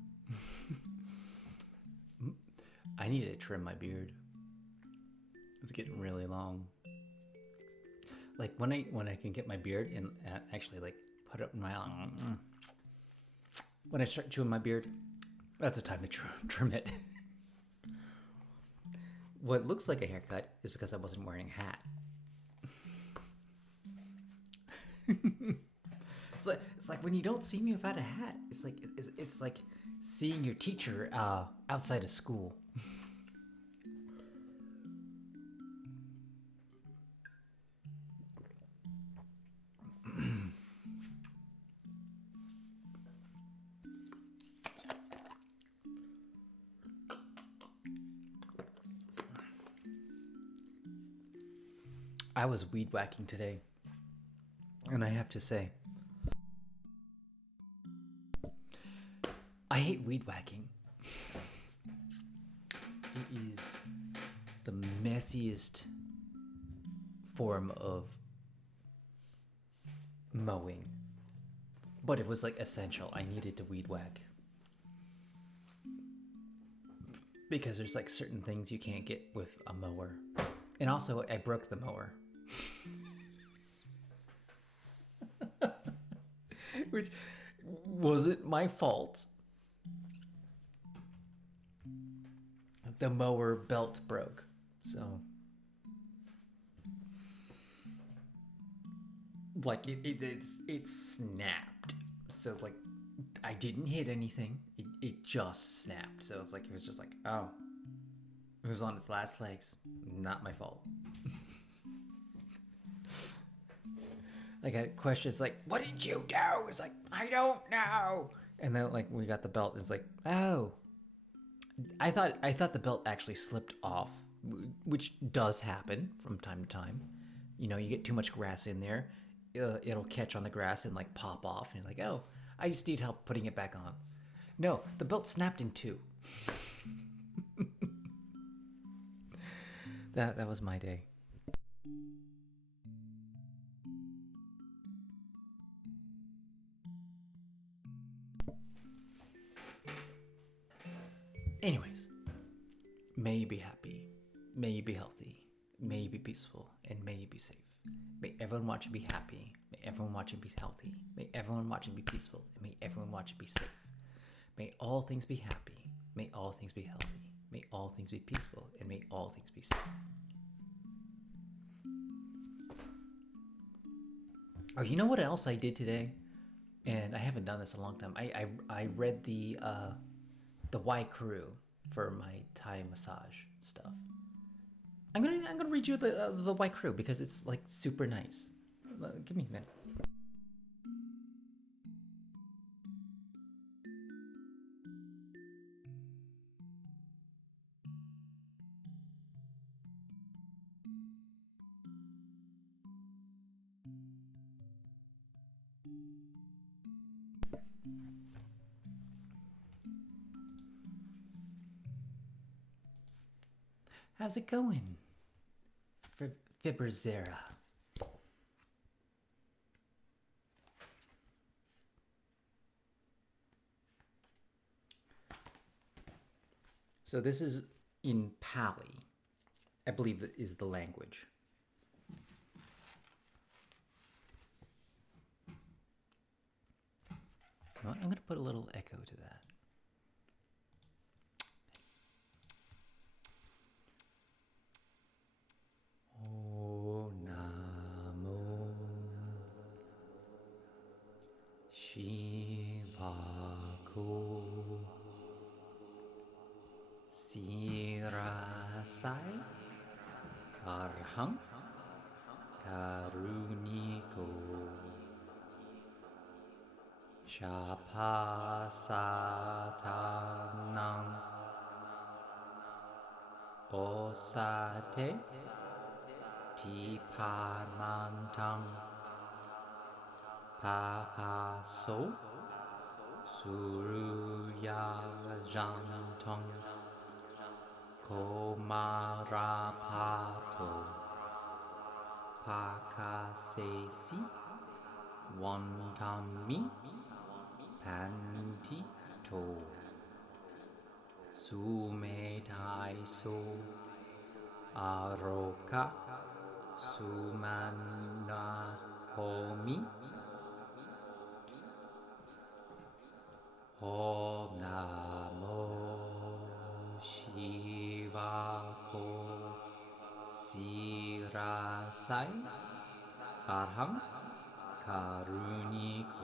I need to trim my beard. It's getting really long. Like when I can get my beard and actually like put it in my when I start chewing my beard, that's the time to trim it. What looks like a haircut is because I wasn't wearing a hat. It's like when you don't see me without a hat. It's like seeing your teacher outside of school. I was weed whacking today, and I have to say, I hate weed whacking. It is the messiest form of mowing, but it was like essential. I needed to weed whack because there's like certain things you can't get with a mower, and also I broke the mower. Which wasn't my fault. The mower belt broke, so like it snapped. So like I didn't hit anything. It just snapped. So it's like it was just like, oh, it was on its last legs. Not my fault. Like I had questions like, what did you do? It's like, I don't know. And then like we got the belt, and it's like, oh. I thought the belt actually slipped off, which does happen from time to time. You know, you get too much grass in there, it'll catch on the grass and like pop off, and you're like, oh, I just need help putting it back on. No, the belt snapped in two. That was my day. Anyways, may you be happy, may you be healthy, may you be peaceful, and may you be safe. May everyone watching be happy, may everyone watching be healthy, may everyone watching be peaceful, and may everyone watching be safe. May all things be happy, may all things be healthy, may all things be peaceful, and may all things be safe. Oh, you know what else I did today? And I haven't done this in a long time. I read the Y Crew for my Thai massage stuff. I'm gonna read you the Y Crew because it's like super nice. Give me a minute. How's it going, Fibrizera? So this is in Pali, I believe that is the language. Well, I'm gonna put a little echo to that. Oh Namo Shivako Sirasai Arham Karuniko Shapasatanang Osate Tipanmantang Papaso Suruyajantong Komarapato Pakasesi Wonton Mi พันธิโทสุเมทายโสอาโรคะสุมันนาโหมิโอนาโมชิวะโคศิราไซอาหังคารุณิโก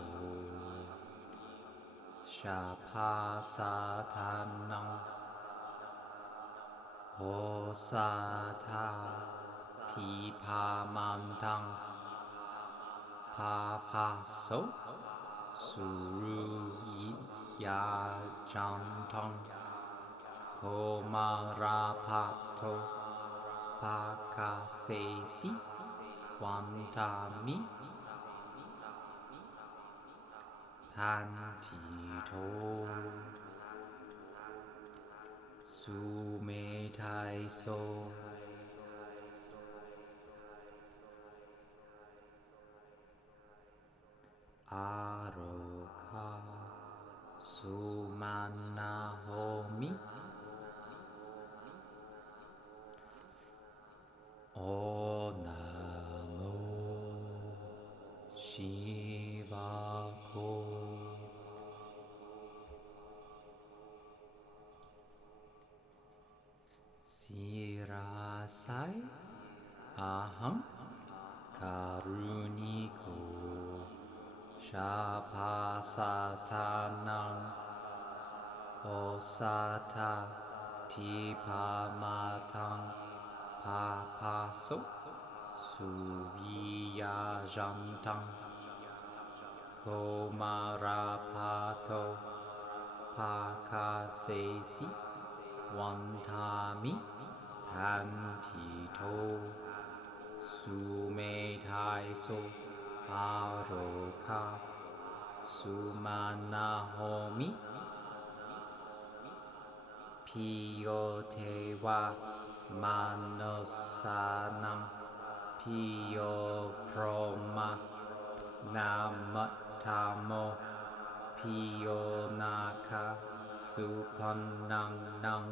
ชาพาสาทานังโอสาทาทิพามันตังพาพาโสสุรุยาจันทังโคมาราภาโทภาคาเสสิวันทามิพันธิโทสุเมทายโสอาโรคาสุมันนาโหมิโอนาโมชิวะโคศิราไซอาหังคารุณิโกชาพาสาทานังโอสาทาทิพามาทังพาพาโสสุวิยาจันทังโคมาราภาโทภาคาเสสิวันทามิพันธิโทสุเมทายโสอาโรคาสุมานาโหมิพิโยเทวามานสานังพิโยพรหมนามัตถโมพิโยนาคาสุพันนังนัง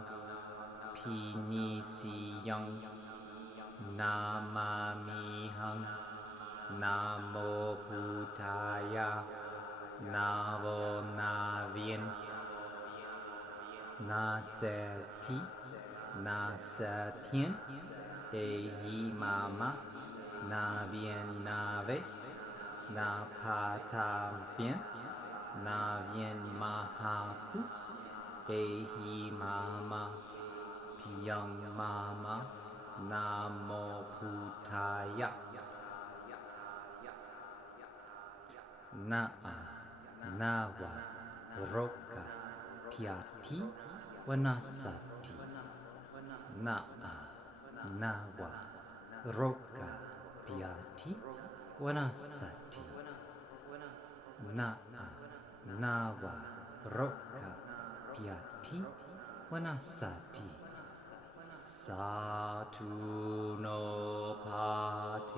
พินิสิยังนามามิหังนะโมพุทธายะนาโวนาเวียนนาเสถินาเสถียนเอหิมามะนาเวียนนาเวนาพาทาเวียนนาเวียนมหาคุเอหิมามะพิยังมามะนะโมพุทธายะนะอะนาวะโรกะพิยาติวนาสัตตินะอะนาวะโรกะพิยาติวนาสัตตินะอะนาวะโรกะพิยาติวนาสัตติสาธุโนภาเท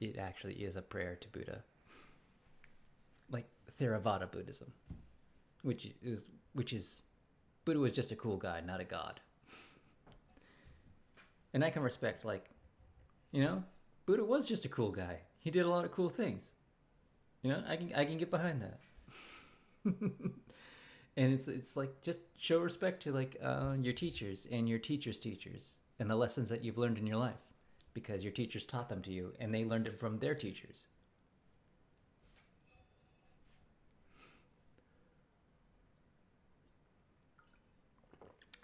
It actually is a prayer to Buddha, like Theravada Buddhism, which is Buddha was just a cool guy, not a god. And I can respect, like, Buddha was just a cool guy. He did a lot of cool things. I can get behind that. And it's like, just show respect to like your teachers and your teachers' teachers and the lessons that you've learned in your life, because your teachers taught them to you and they learned it from their teachers.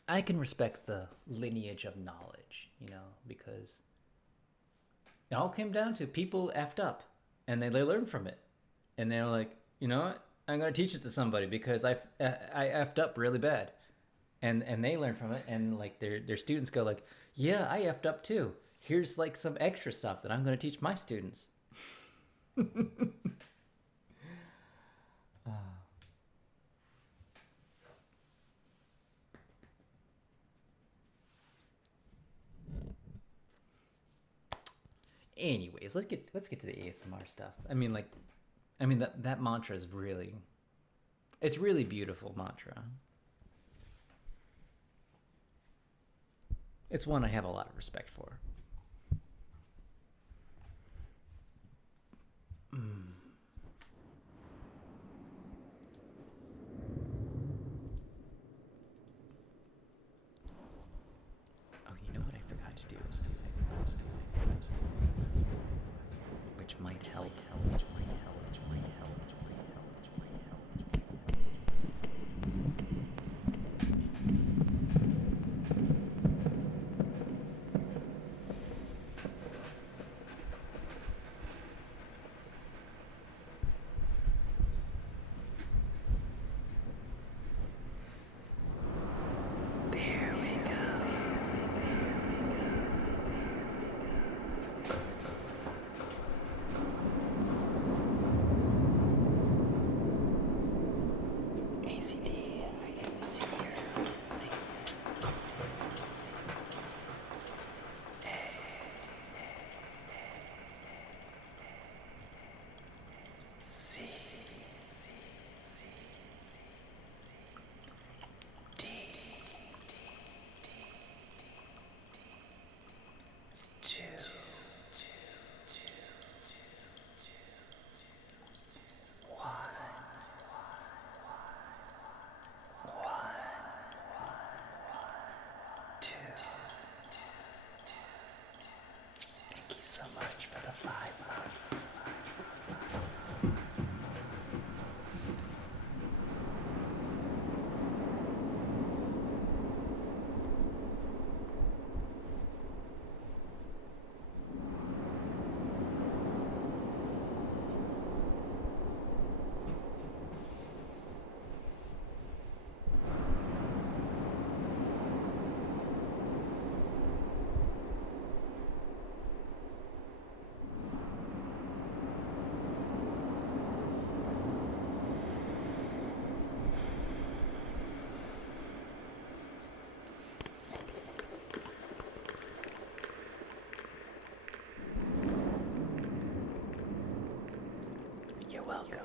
I can respect the lineage of knowledge, because it all came down to people effed up and they learned from it. And they're like, you know what? I'm going to teach it to somebody because I effed up really bad. And they learn from it, and like their students go like, yeah, I effed up too. here's like some extra stuff that I'm going to teach my students. Anyways, let's get to the ASMR stuff. I mean that mantra is really, it's really beautiful mantra. It's one I have a lot of respect for. Oh, you know what I forgot to do? Which might help. There we go. ACD, I didn't see her. C. D. Two. Thank you so much for the 5 months. You're welcome.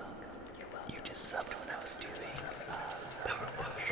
You just subbed when I was doing power wash.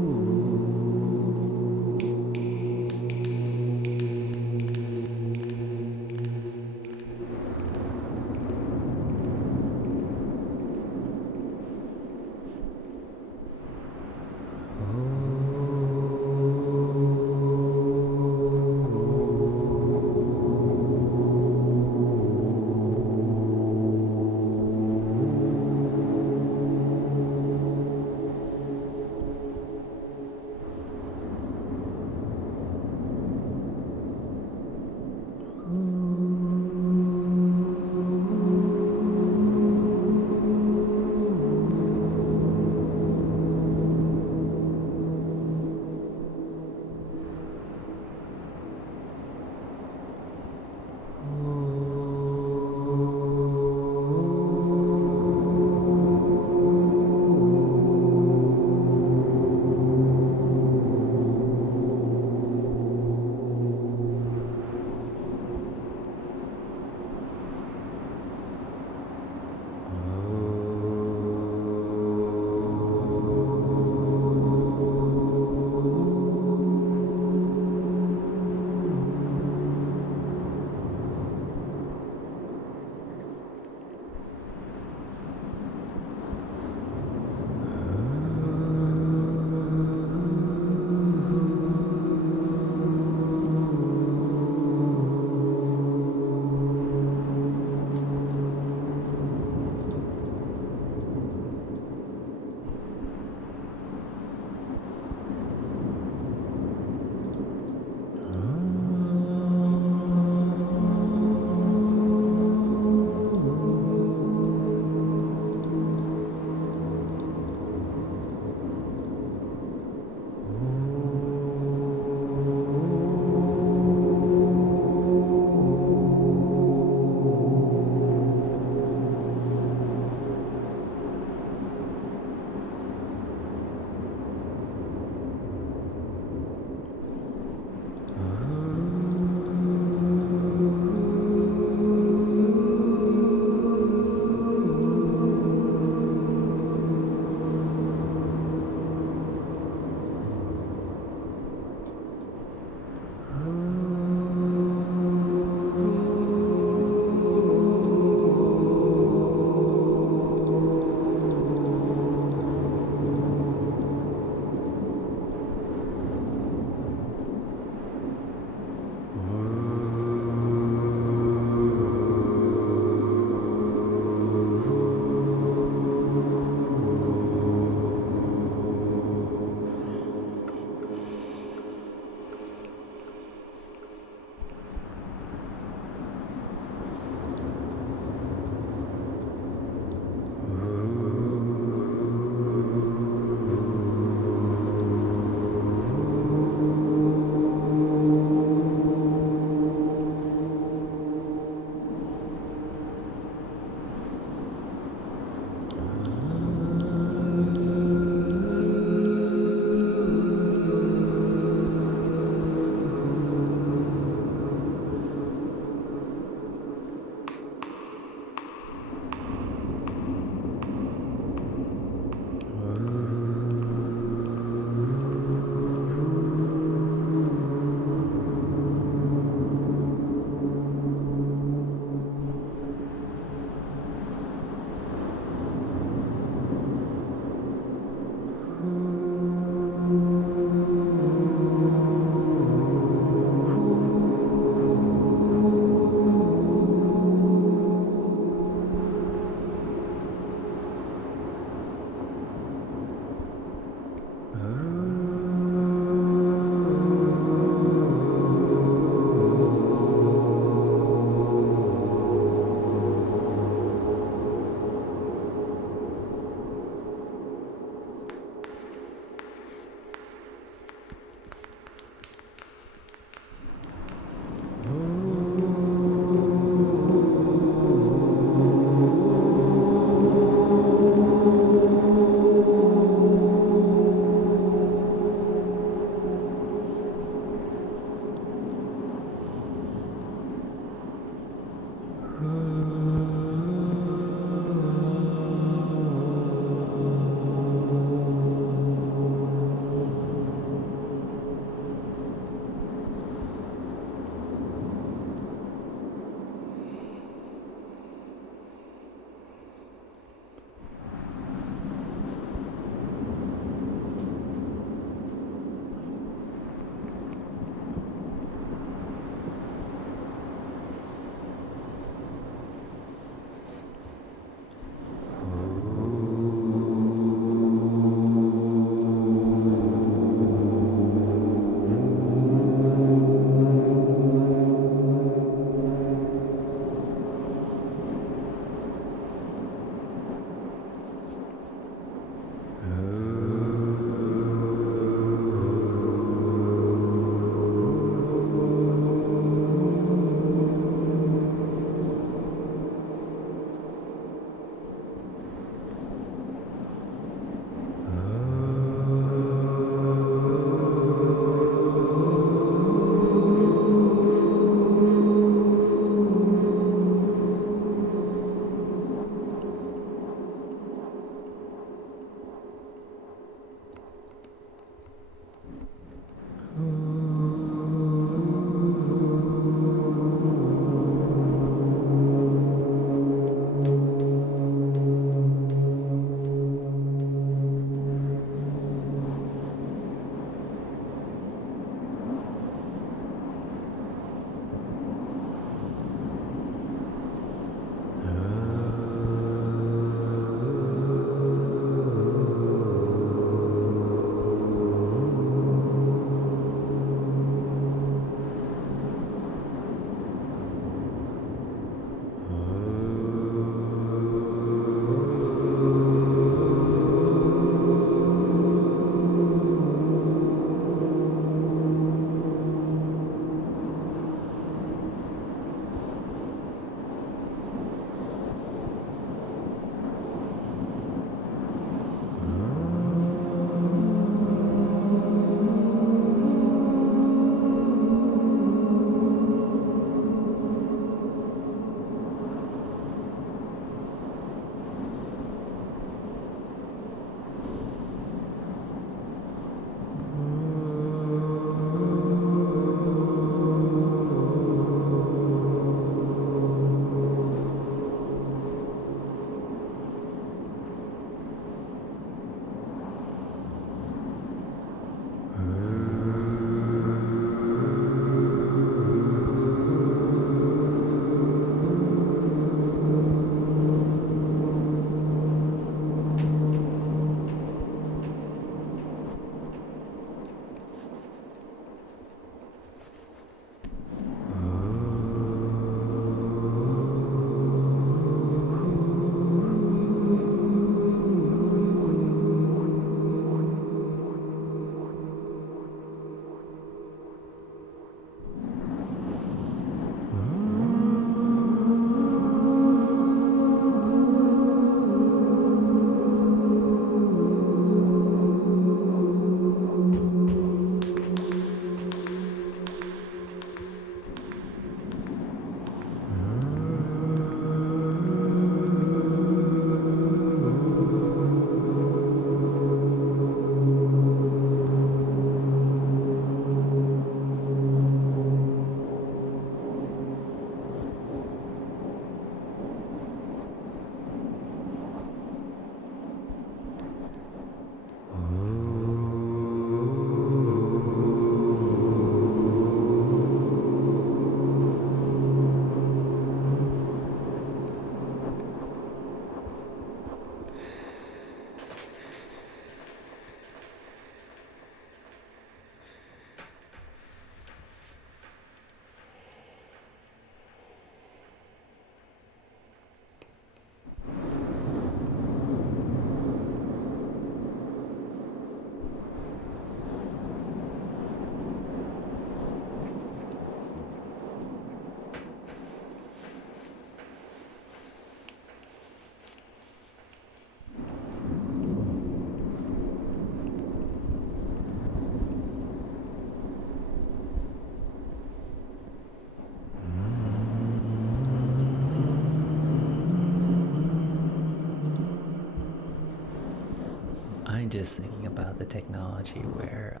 mind just thinking about the technology where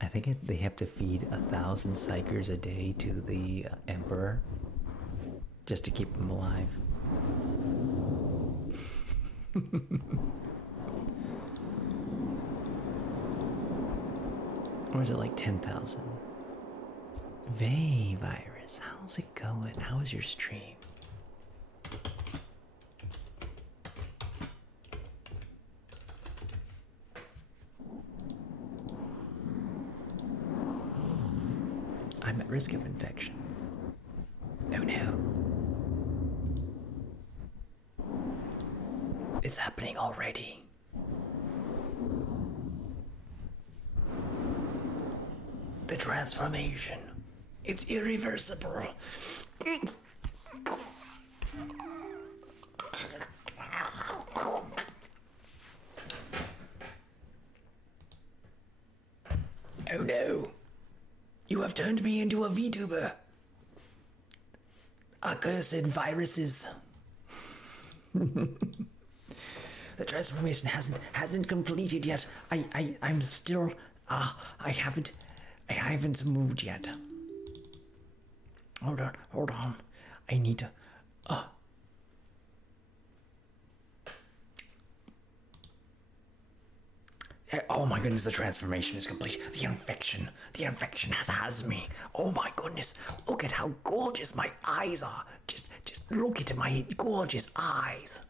I think they have to feed 1,000 psychers a day to the emperor just to keep him alive. Or is it like 10,000? Vey virus, how's it going? How is your stream? I'm at risk of infection. Oh no. It's happening already. The transformation. It's irreversible. Oh no. You have turned me into a VTuber. Accursed viruses. The transformation hasn't completed yet. I'm still I haven't moved yet. Hold on. I need to Oh my goodness, the transformation is complete. The infection has me. Oh my goodness, look at how gorgeous my eyes are. Just look at my gorgeous eyes.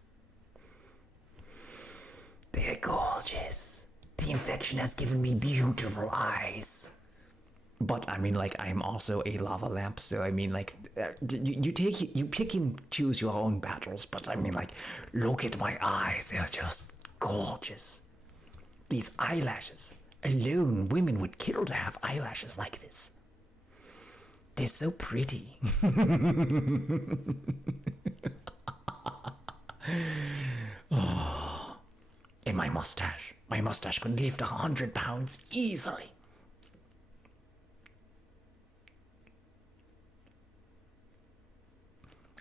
They're gorgeous. The infection has given me beautiful eyes. But I mean, like, I'm also a lava lamp, so I mean, like, you pick and choose your own battles. But I mean, like, look at my eyes; they're just gorgeous. These eyelashes alone, women would kill to have eyelashes like this. They're so pretty. Oh. And my mustache could lift 100 pounds easily.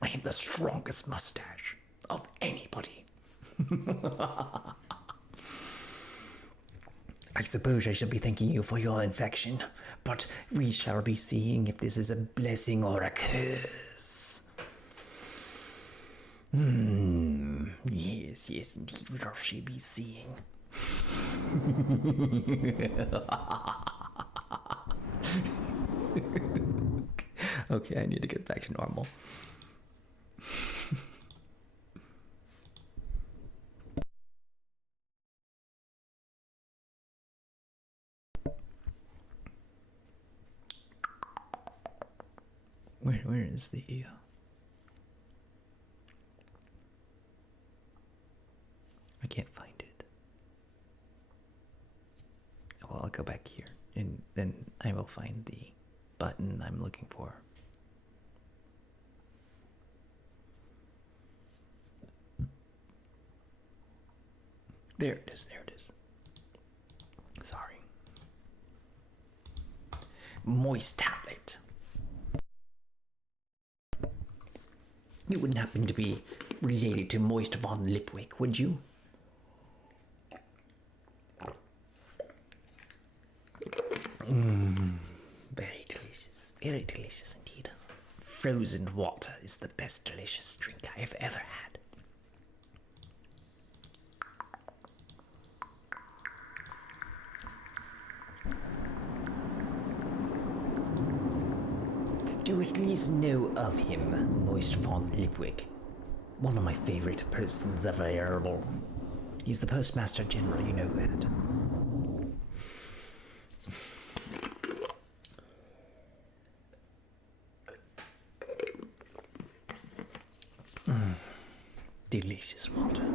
I have the strongest mustache of anybody. I suppose I should be thanking you for your infection, but we shall be seeing if this is a blessing or a curse. Yes, indeed, we shall be seeing. Okay, I need to get back to normal. Where is the I can't find it. Well, I'll go back here and then I will find the button I'm looking for. There it is. Sorry. Moist tablet. You wouldn't happen to be related to Moist von Lipwick, would you? Very delicious indeed. Frozen water is the best delicious drink I have ever had. Do you at least know of him, Moist von Lipwick? One of my favorite persons available. He's the Postmaster General, you know that. Delicious water.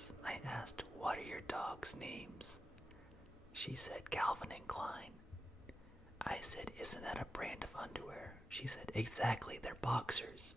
dogs. I asked, what are your dogs' names? She said, Calvin and Klein. I said, isn't that a brand of underwear? She said, exactly, they're boxers.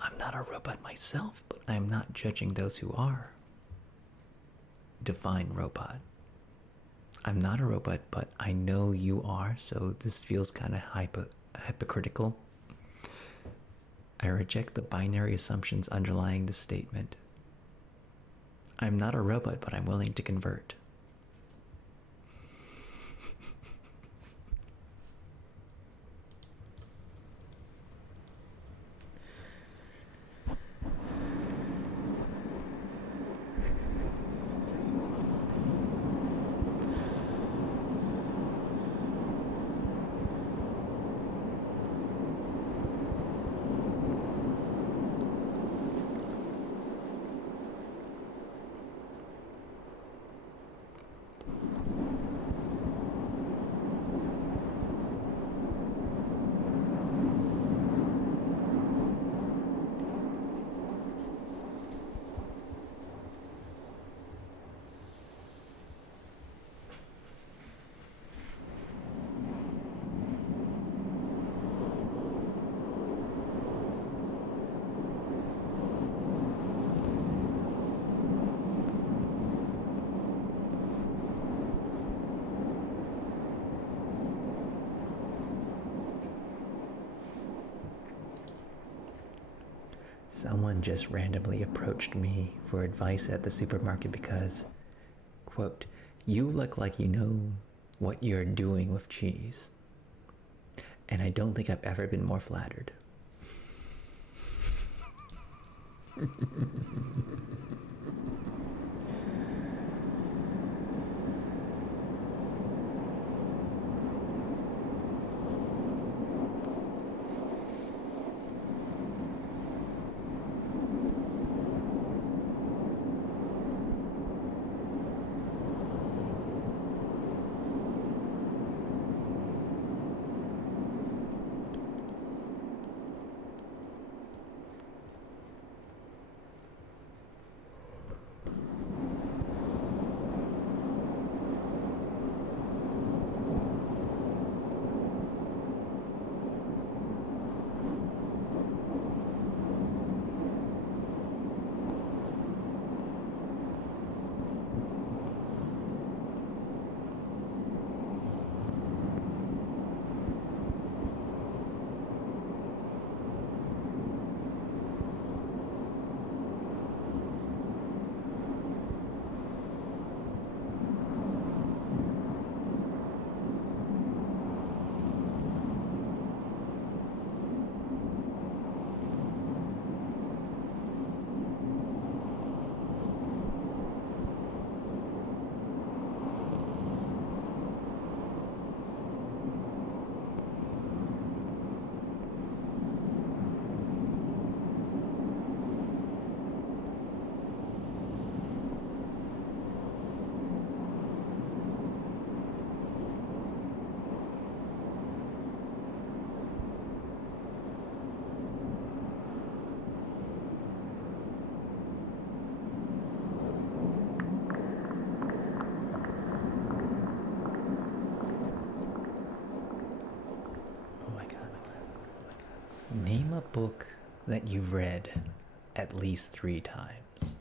I'm not a robot myself, but I'm not judging those who are. Define robot. I'm not a robot, but I know you are, so this feels kind of hypocritical. I reject the binary assumptions underlying this statement. I'm not a robot, but I'm willing to convert. Someone just randomly approached me for advice at the supermarket because, quote, you look like you know what you're doing with cheese. And I don't think I've ever been more flattered. a book that you've read at least 3 times?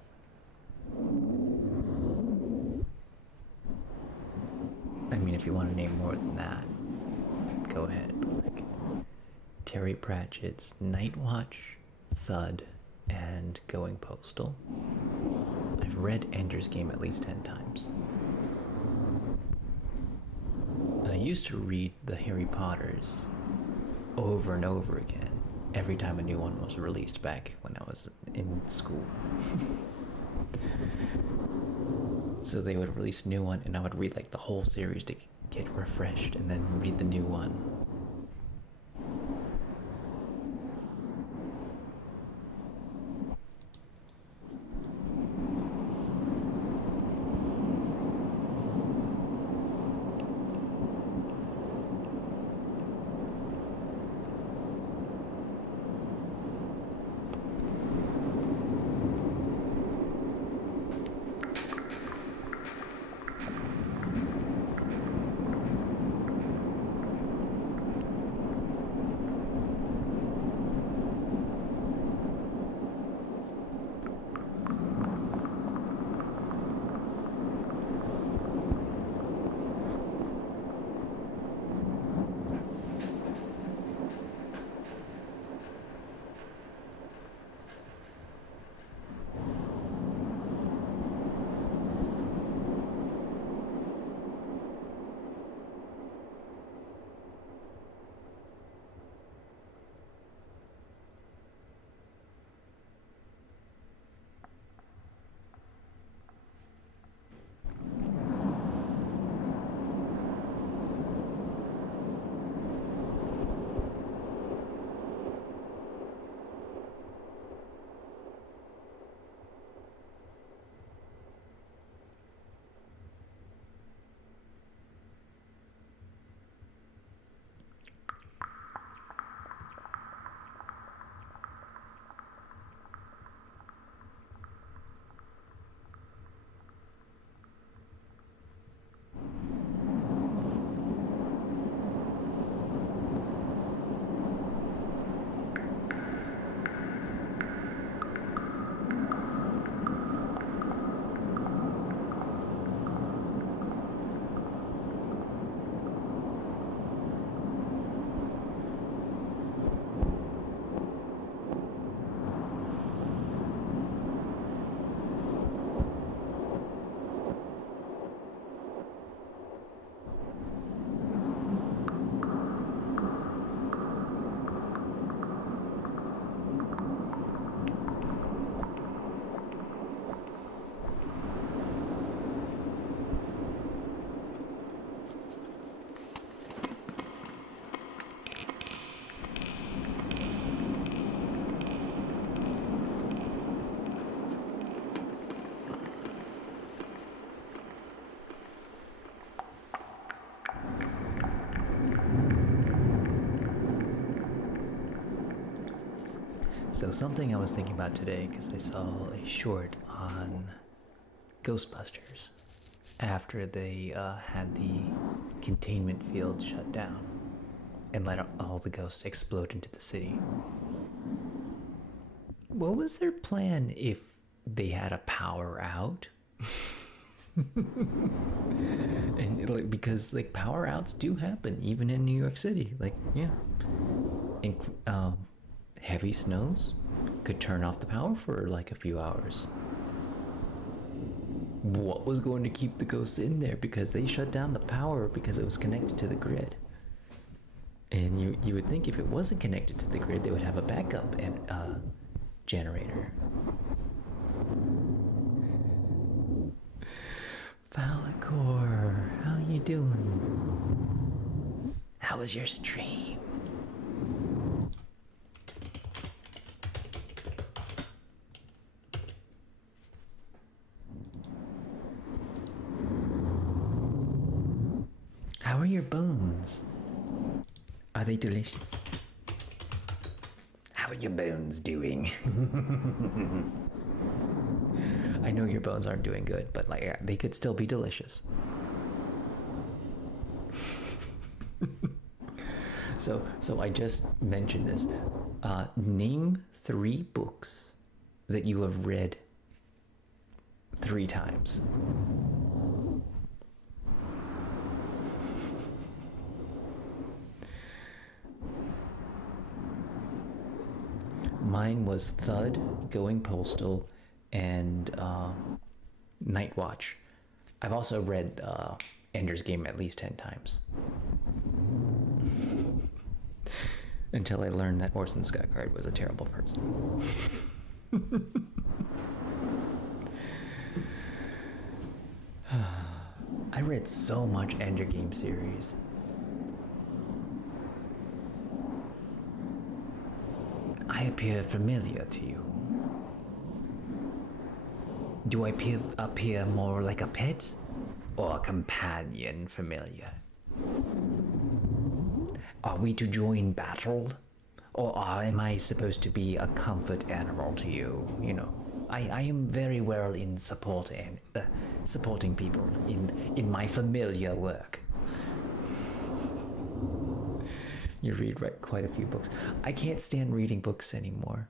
I mean, if you want to name more than that, go ahead. But like Terry Pratchett's Night Watch, Thud, and Going Postal. I've read Ender's Game at least 10 times. And I used to read the Harry Potters over and over again every time a new one was released back when I was in school. So they would release a new one and I would read like the whole series to get refreshed and then read the new one. So something I was thinking about today, because I saw a short on Ghostbusters after they had the containment field shut down and let all the ghosts explode into the city. What was their plan if they had a power out? And like, because like power outs do happen even in New York City, like yeah. And heavy snows could turn off the power for like a few hours. What was going to keep the ghosts in there? Because they shut down the power because it was connected to the grid. And you would think if it wasn't connected to the grid, they would have a backup and generator. Valacor, how you doing? How was your stream? How are your bones? Are they delicious? How are your bones doing? I know your bones aren't doing good, but like they could still be delicious. So I just mentioned this. Name 3 books that you have read 3 times. Mine was Thud, Going Postal, and Night Watch. I've also read Ender's Game at least 10 times. Until I learned that Orson Scott Card was a terrible person. I read so much Ender Game series. I appear familiar to you. Do I appear more like a pet or a companion familiar? Are we to join battle? Or am I supposed to be a comfort animal to you? You know, I am very well in supporting people in my familiar work. You read quite a few books. I can't stand reading books anymore.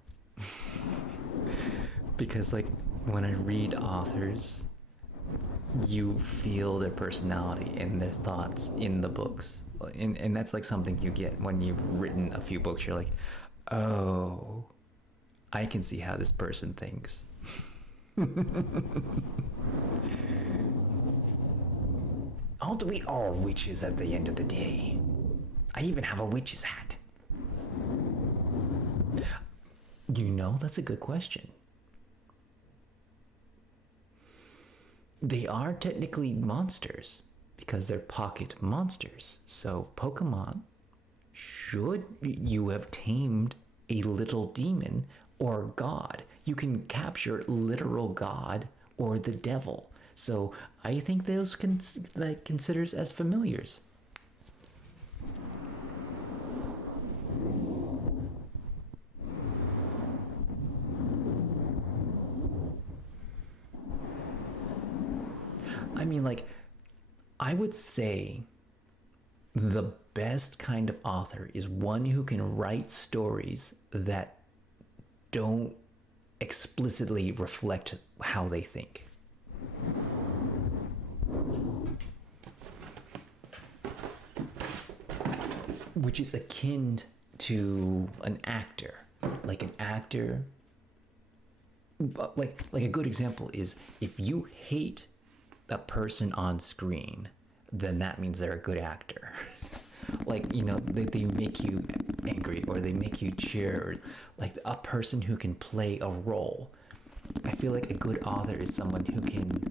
Because like when I read authors, you feel their personality and their thoughts in the books. And that's like something you get when you've written a few books. You're like, oh, I can see how this person thinks. Aren't we all witches at the end of the day? I even have a witch's hat. You know, that's a good question. They are technically monsters because they're pocket monsters. So Pokemon, should you have tamed a little demon or god, you can capture literal god or the devil. So I think those considers as familiars. I mean, like, I would say the best kind of author is one who can write stories that don't explicitly reflect how they think. Which is akin to an actor. Like an actor, like a good example is if you hate a person on screen, then that means they're a good actor. Like, you know, they make you angry or they make you cheer, like a person who can play a role. I feel like a good author is someone who can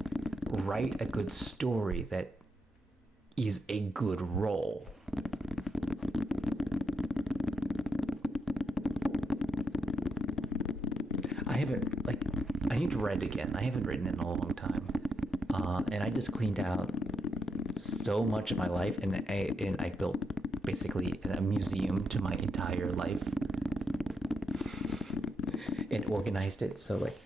write a good story that is a good role. I need to write again. I haven't written in a long time. And I just cleaned out so much of my life, and I built basically a museum to my entire life and organized it. So like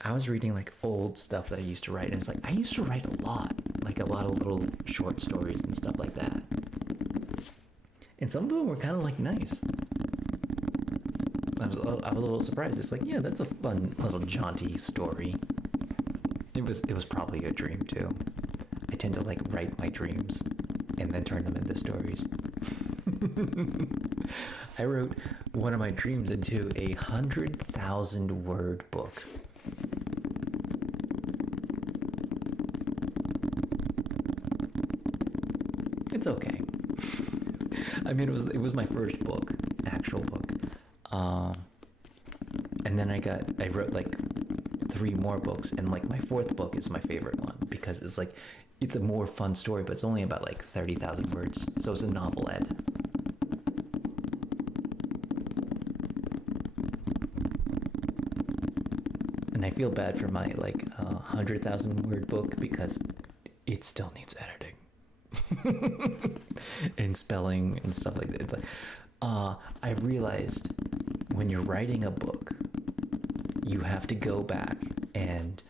I was reading like old stuff that I used to write, and it's like I used to write a lot of little short stories and stuff like that. And some of them were kind of like nice. I was a little surprised. It's like, yeah, that's a fun little jaunty story. It was probably a dream too. I tend to like write my dreams and then turn them into stories. I wrote one of my dreams into 100,000 word book. It's okay. I mean, it was my first book, actual book. And then I wrote like 3 more books, and like my 4th book is my favorite one because it's a more fun story, but it's only about like 30,000 words, so it's a novelette. And I feel bad for my like 100,000 word book because it still needs editing and spelling and stuff like that. It's like, I realized when you're writing a book, you have to go back and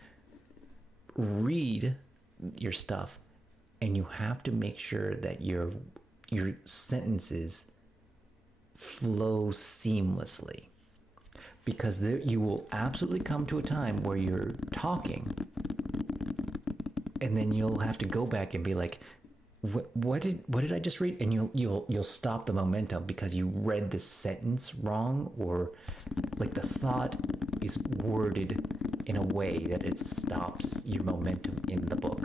read your stuff, and you have to make sure that your sentences flow seamlessly. Because there, you will absolutely come to a time where you're talking, and then you'll have to go back and be like, what did I just read? And you'll stop the momentum because you read the sentence wrong, or like the thought is worded in a way that it stops your momentum in the book.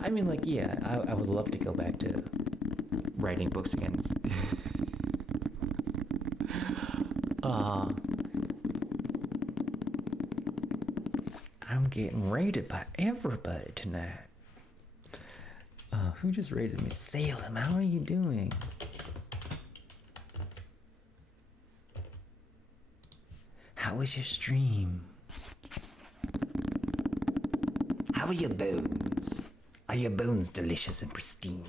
I mean, like, yeah, I would love to go back to writing books again. I'm getting rated by everybody tonight. Who just rated me? Salem, how are you doing? How was your stream? How are your bones? Are your bones delicious and pristine?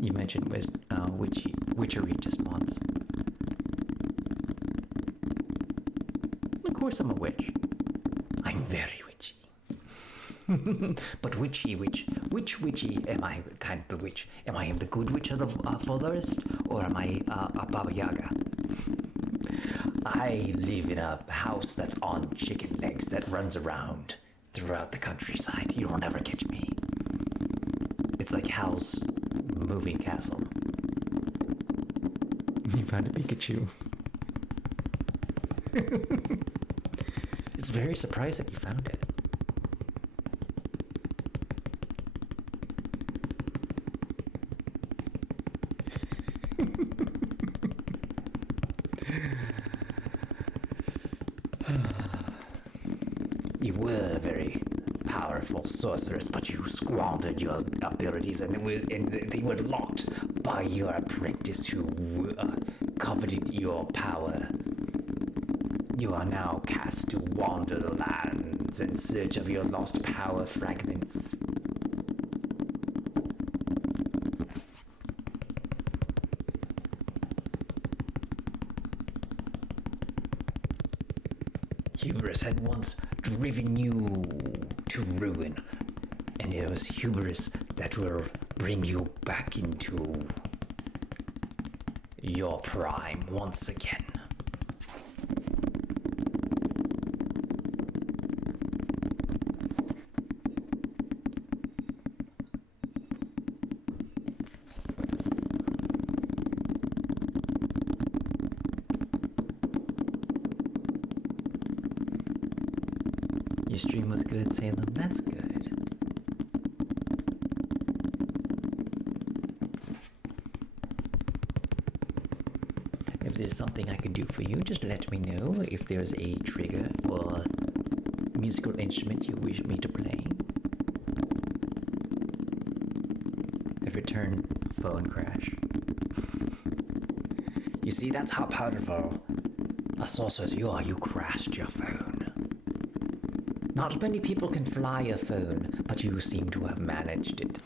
You mentioned witchery just once. Of course I'm a witch. I'm very witchy. But witchy, which witchy am I kind of the witch? Am I the good witch of the forest, or am I a Baba Yaga? I live in a house that's on chicken legs that runs around throughout the countryside. You'll never catch me. It's like Hal's moving castle. You found a Pikachu. It's very surprised that you found it. You were a very powerful sorceress, but you squandered your abilities, and they were locked by your apprentice who coveted your power. You are now cast to wander the lands in search of your lost power fragments. Hubris had once driven you to ruin, and it was hubris that will bring you back into your prime once again. Your stream was good, Salem. That's good. If there's something I can do for you, just let me know. If there's a trigger or musical instrument you wish me to play. I've returned phone crash. You see, that's how powerful a sorceress you are. You crashed your phone. Not many people can fly a phone, but you seem to have managed it.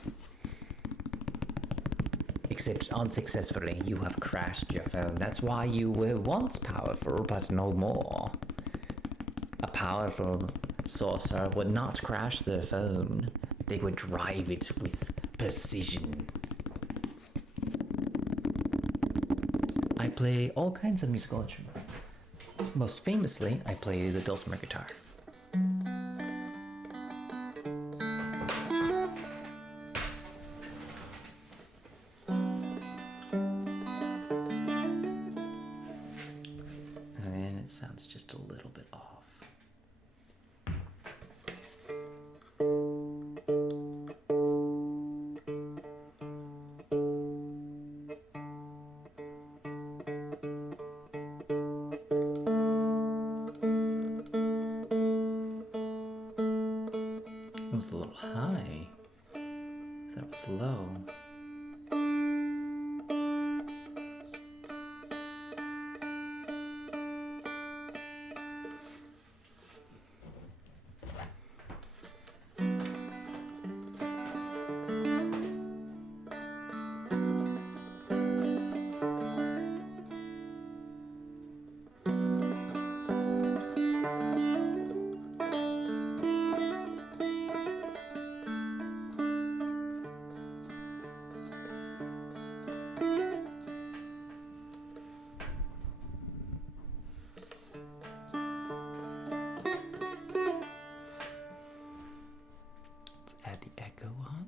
Except unsuccessfully, you have crashed your phone. That's why you were once powerful, but no more. A powerful sorcerer would not crash their phone. They would drive it with precision. I play all kinds of musical instruments. Most famously, I play the dulcimer guitar. And it sounds just a little bit off. It was a little high. That was low. The what?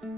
I don't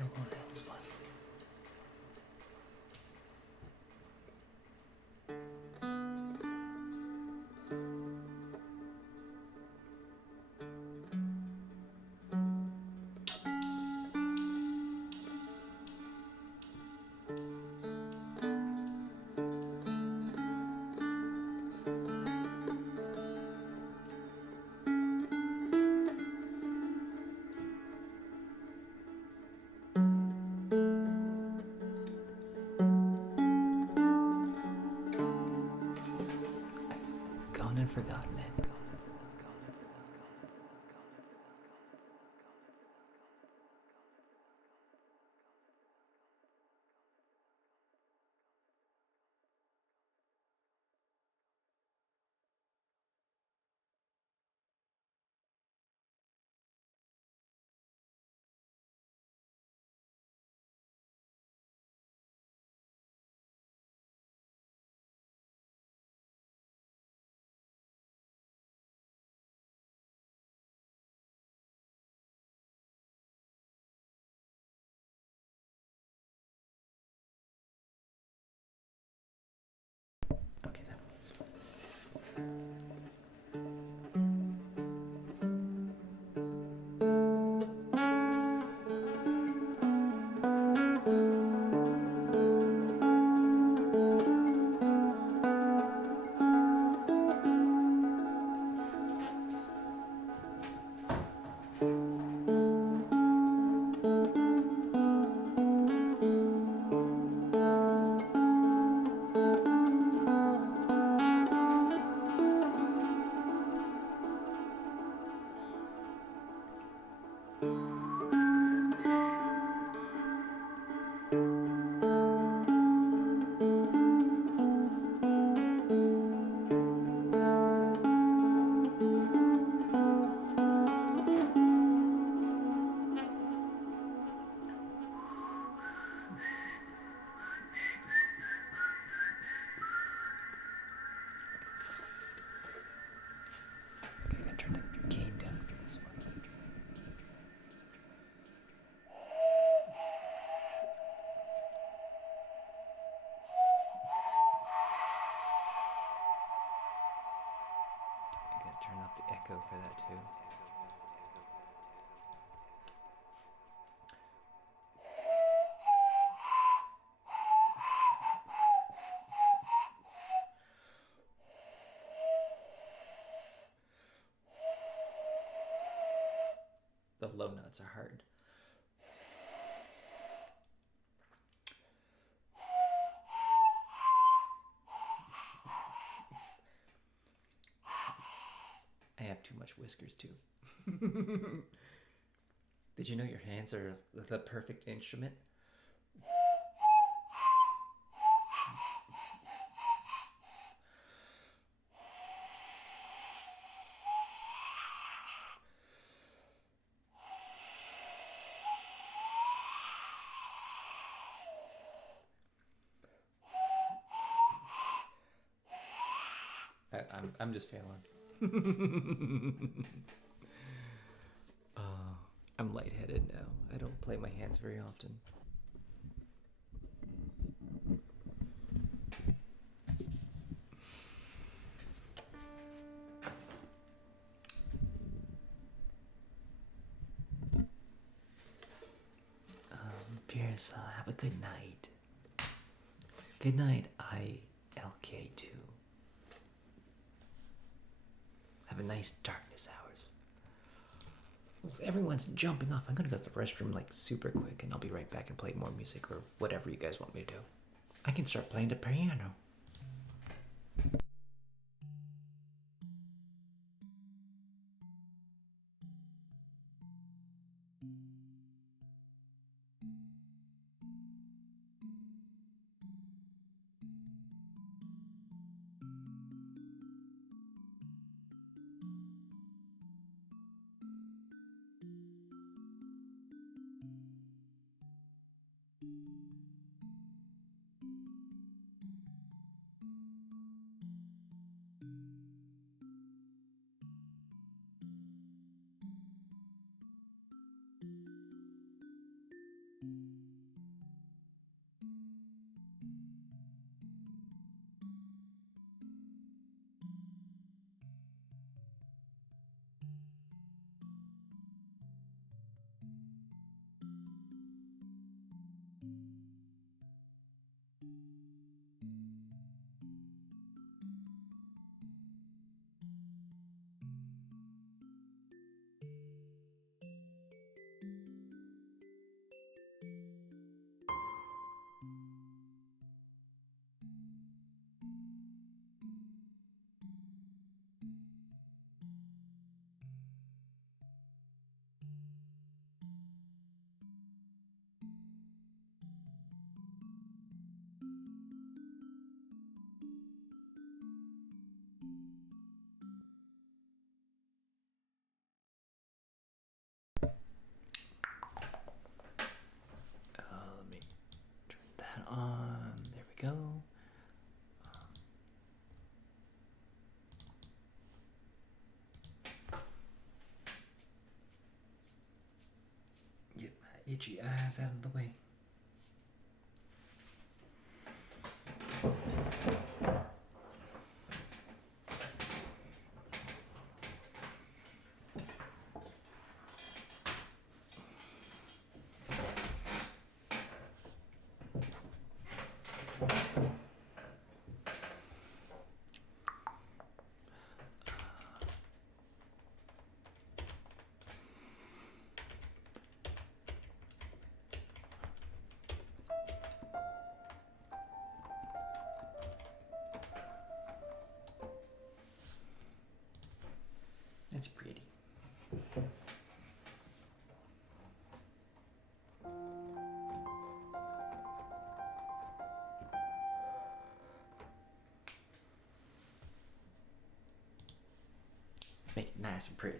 know what else, but gone and forgotten it. for that too. The low notes are hard. I have too much whiskers too. Did you know your hands are the perfect instrument? I'm just failing. I'm lightheaded now. I don't play my hands very often. Pierce, have a good night. Good night, ILK2. Have a nice darkness hours. Well, everyone's jumping off. I'm gonna go to the restroom like super quick and I'll be right back and play more music or whatever you guys want me to do. I can start playing the piano. Let me turn that on. There we go. Get my itchy eyes out of the way. That's pretty. Make it nice and pretty.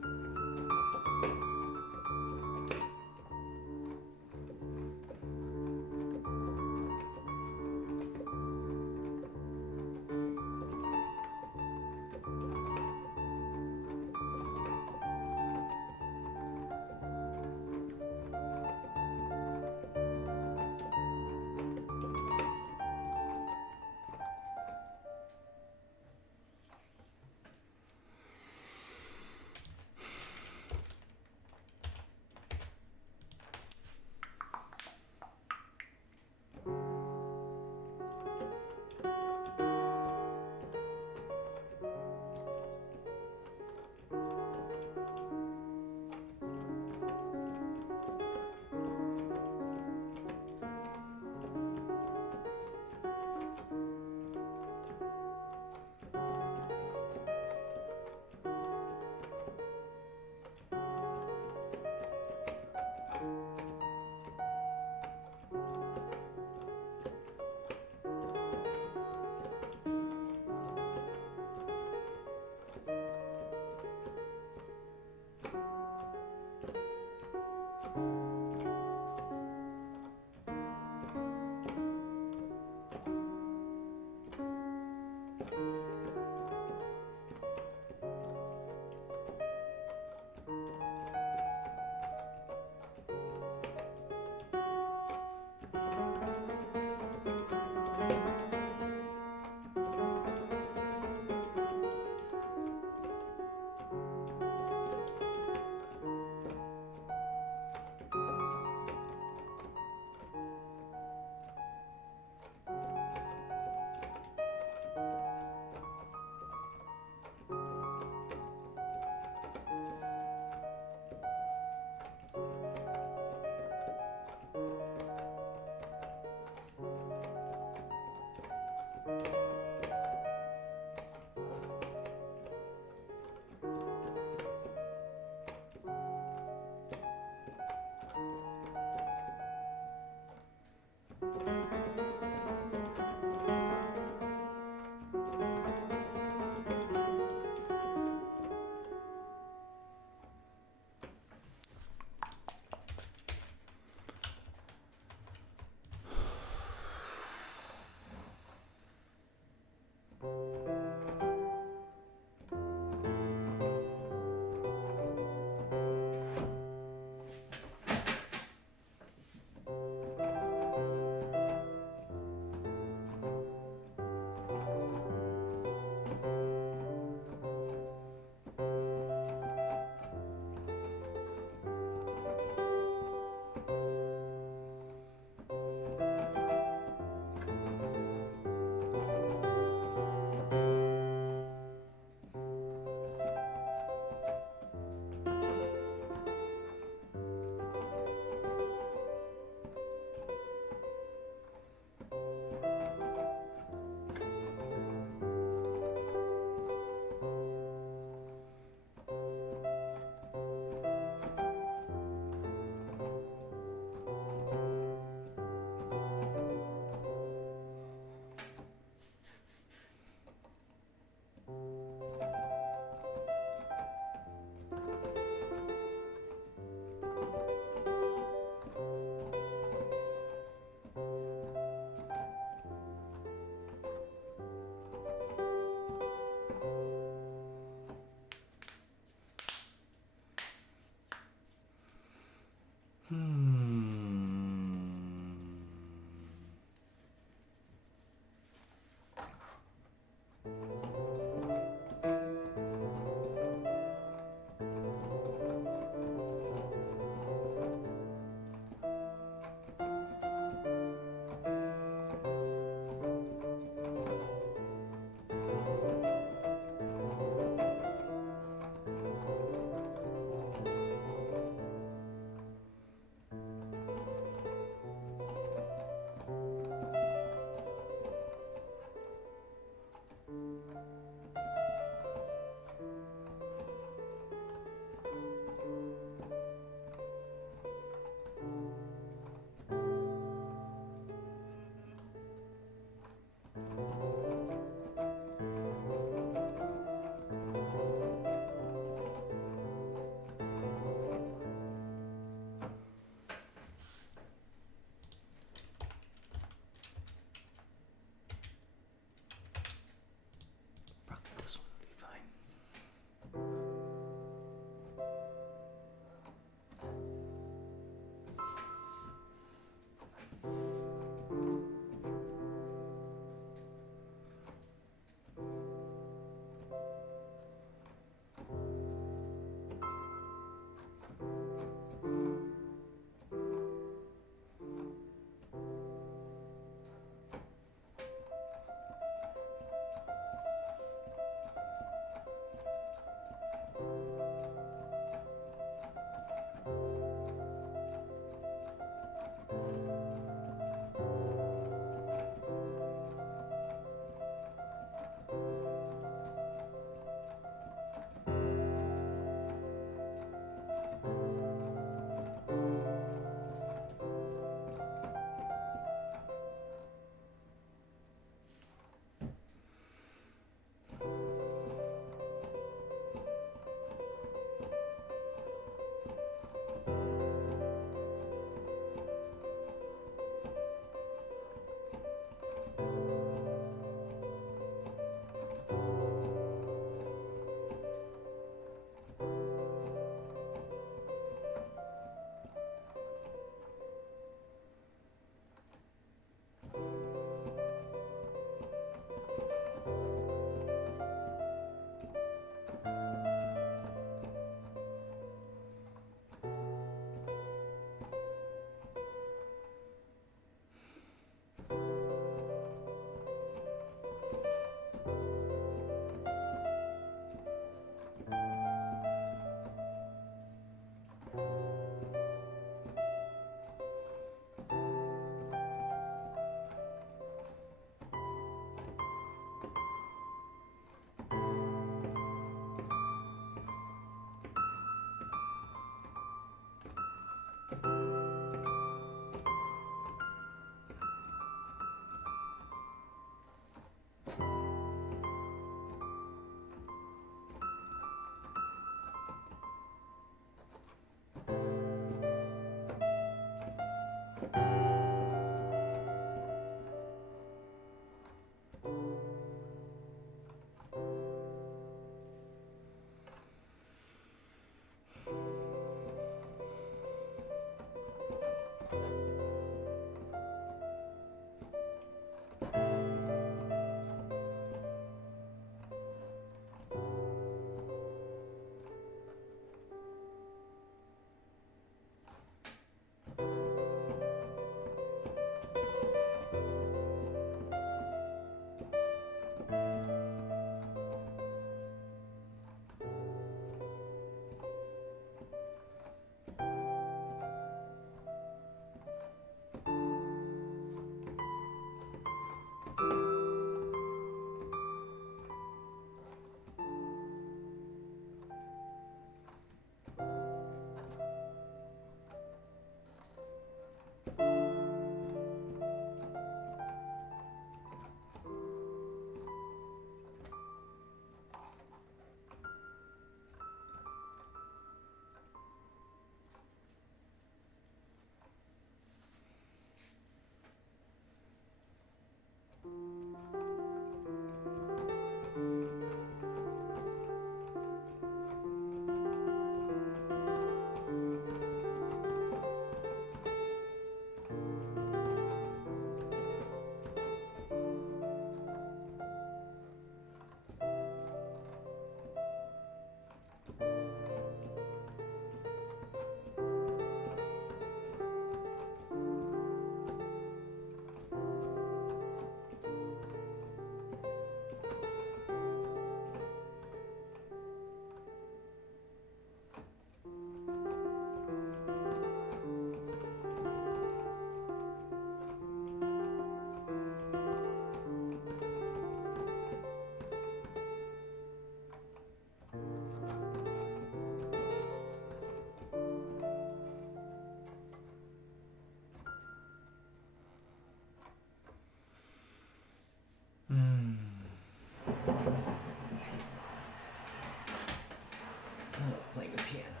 Playing the piano.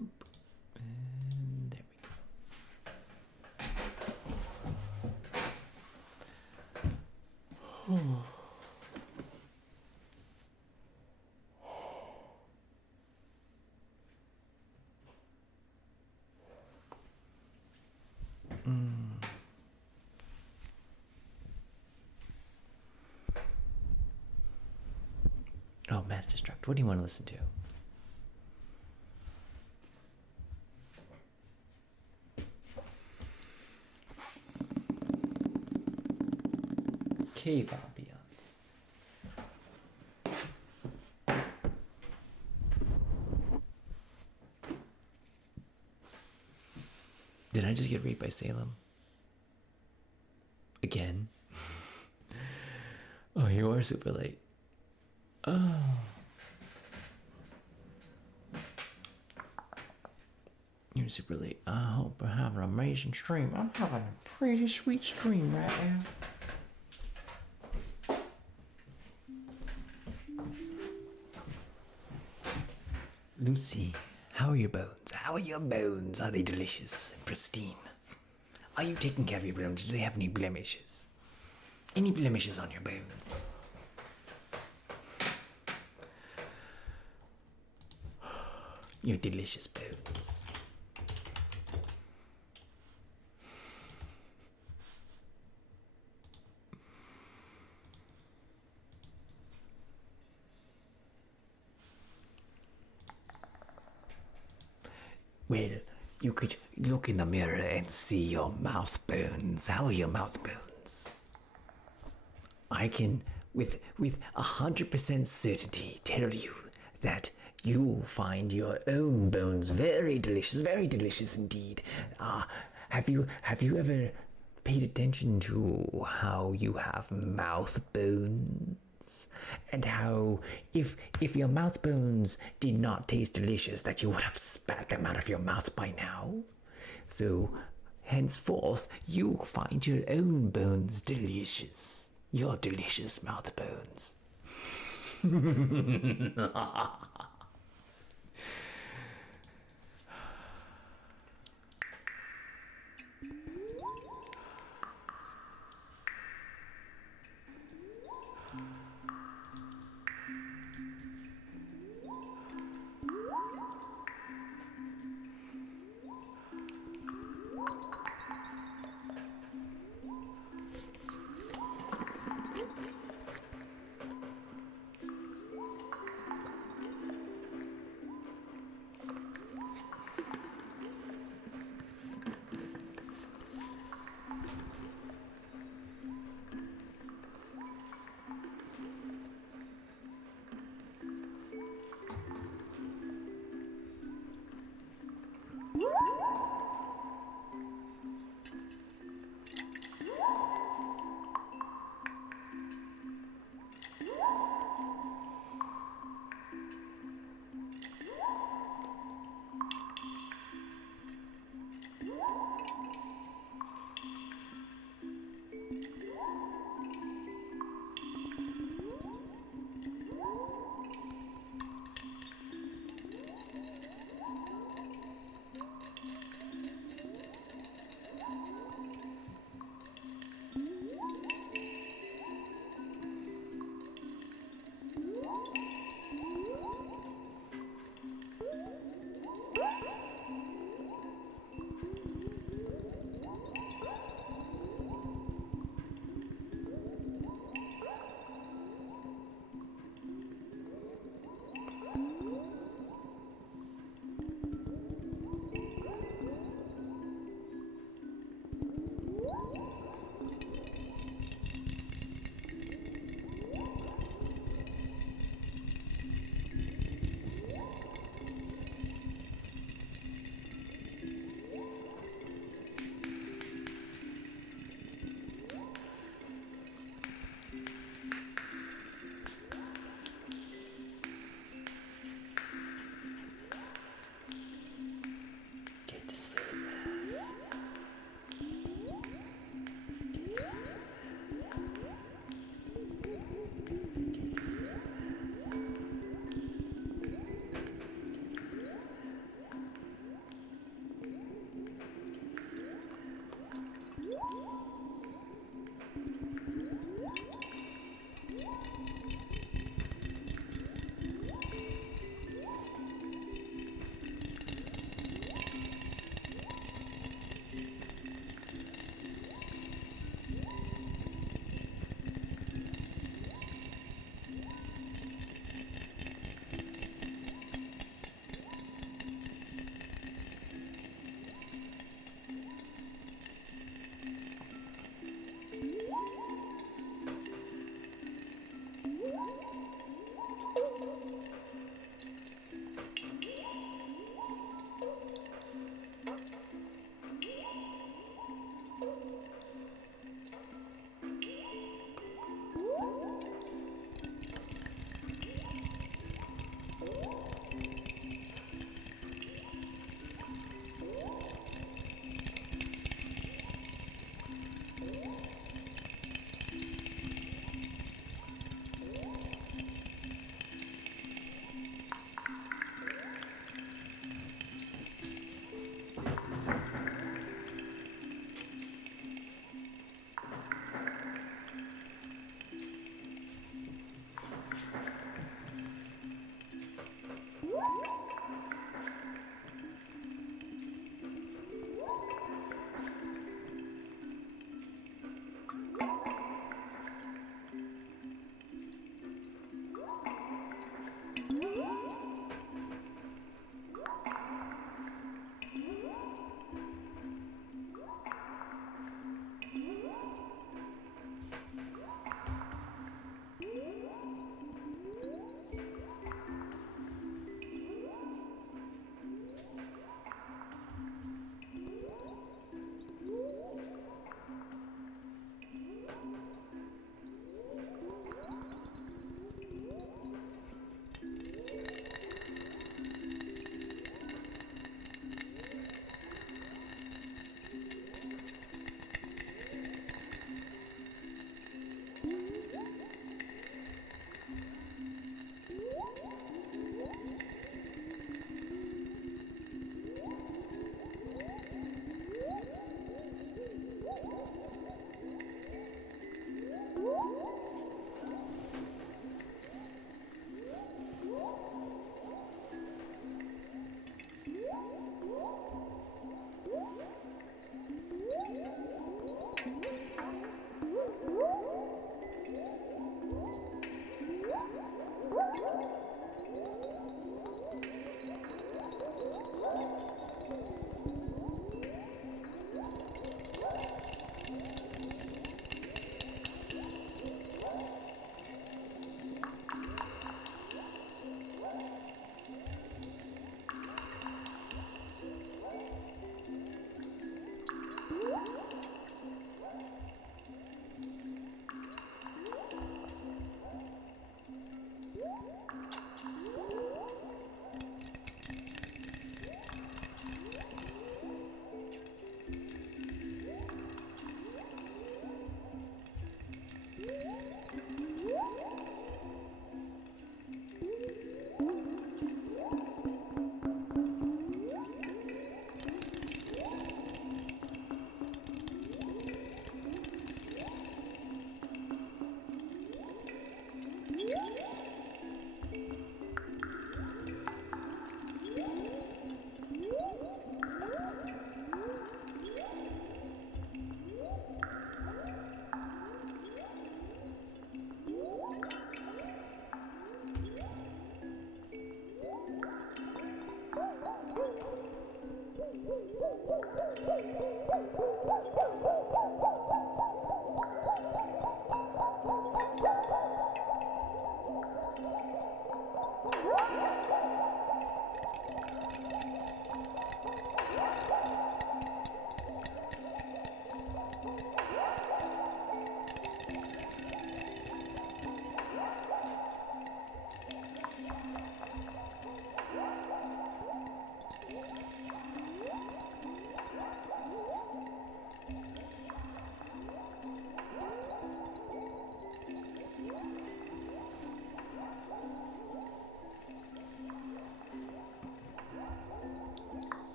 Boop. And there we go. Oh, Mass Destruct. What do you want to listen to? Cave ambiance. Did I just get raped by Salem? Again? Oh, you are super late. Oh. You're super late. I hope we're having an amazing stream. I'm having a pretty sweet stream right now. Lucy, how are your bones? How are your bones? Are they delicious and pristine? Are you taking care of your bones? Do they have any blemishes? Any blemishes on your bones? Your delicious bones. Well, you could look in the mirror and see your mouth bones. How are your mouth bones? I can, with 100% certainty, tell you that you find your own bones very delicious indeed. Have you ever paid attention to how you have mouth bones? And how if your mouth bones did not taste delicious, that you would have spat them out of your mouth by now. So henceforth you find your own bones delicious. Your delicious mouth bones.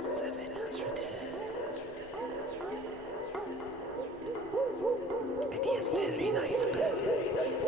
Seven has returned. And he has very nice presents.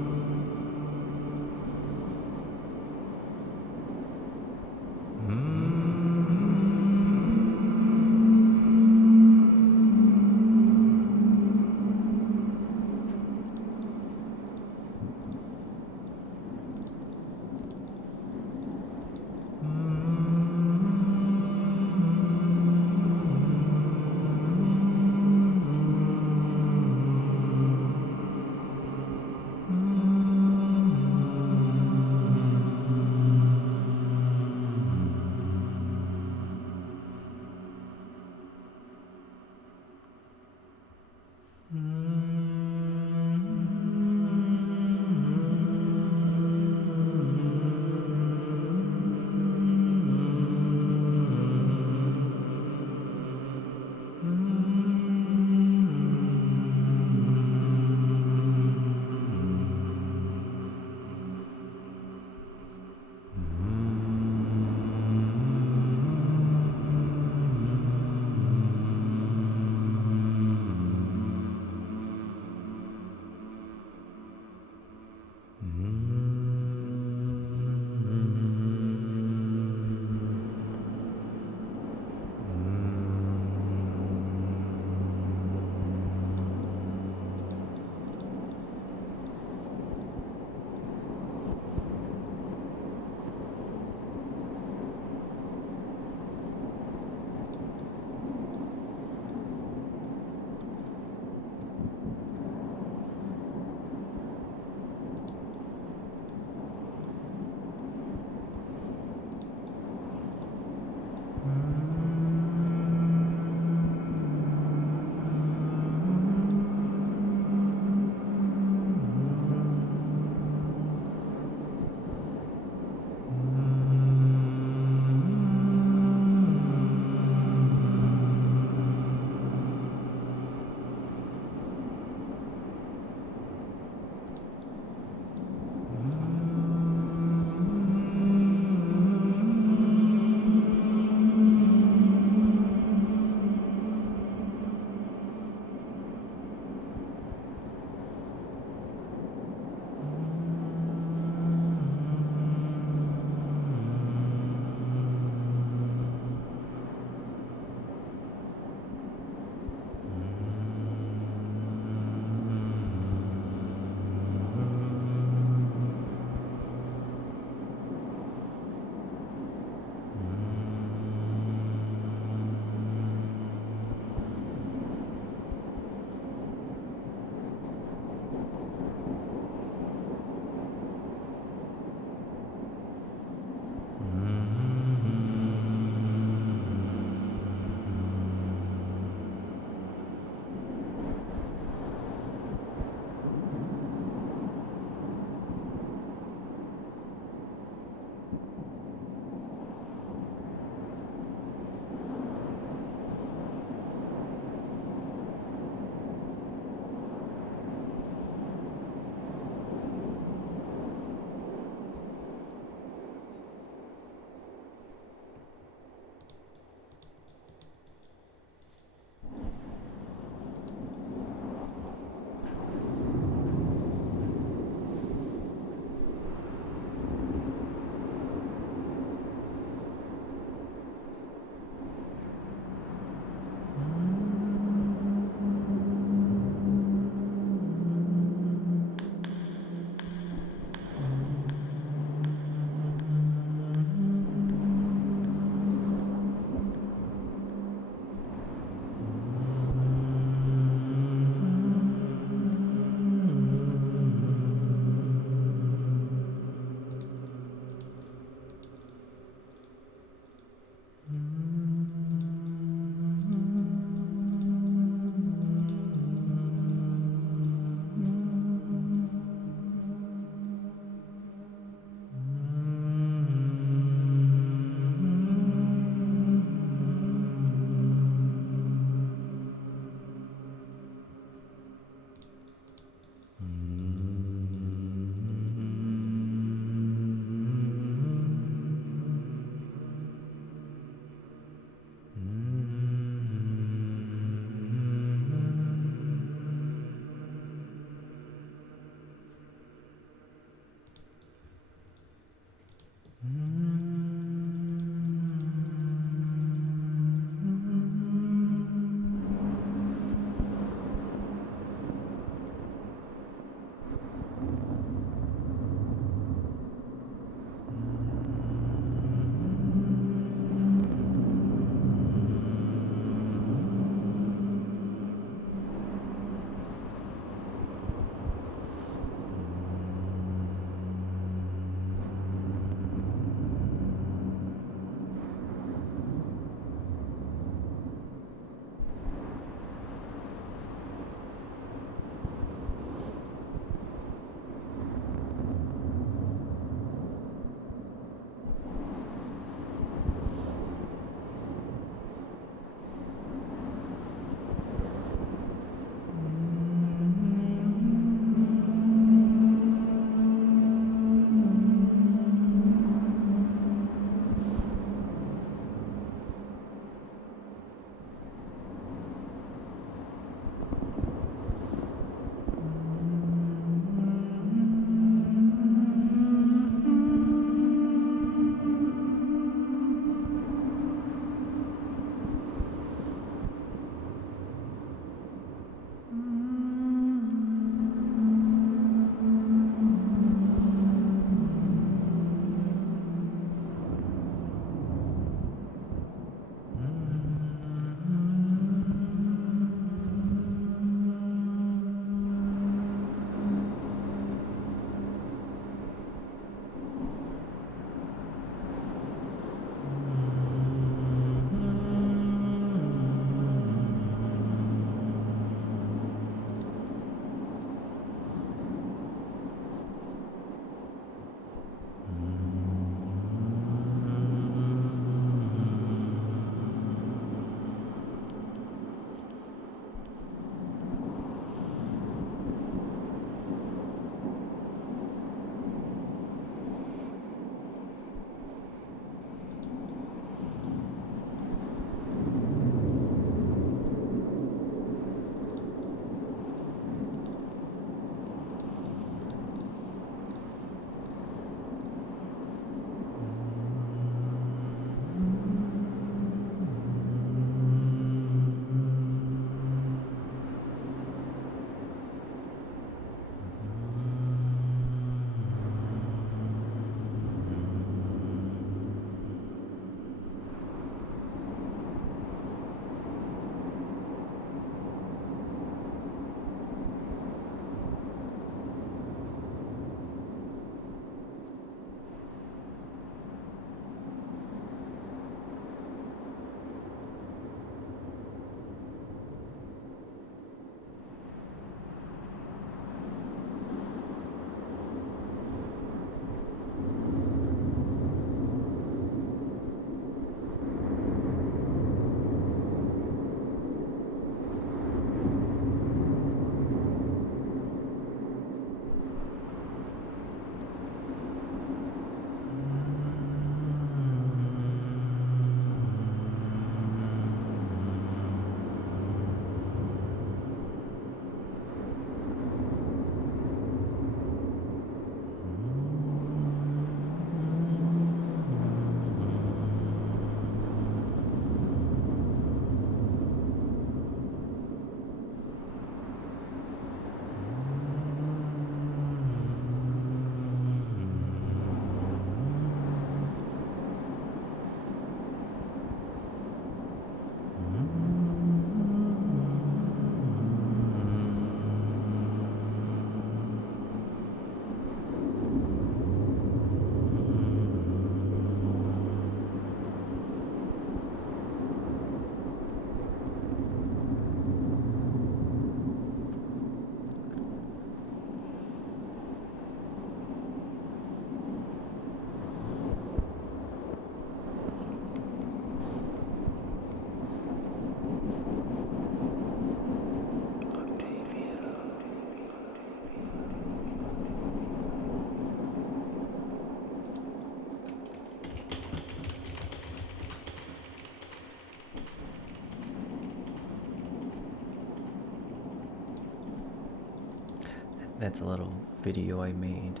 that's a little video I made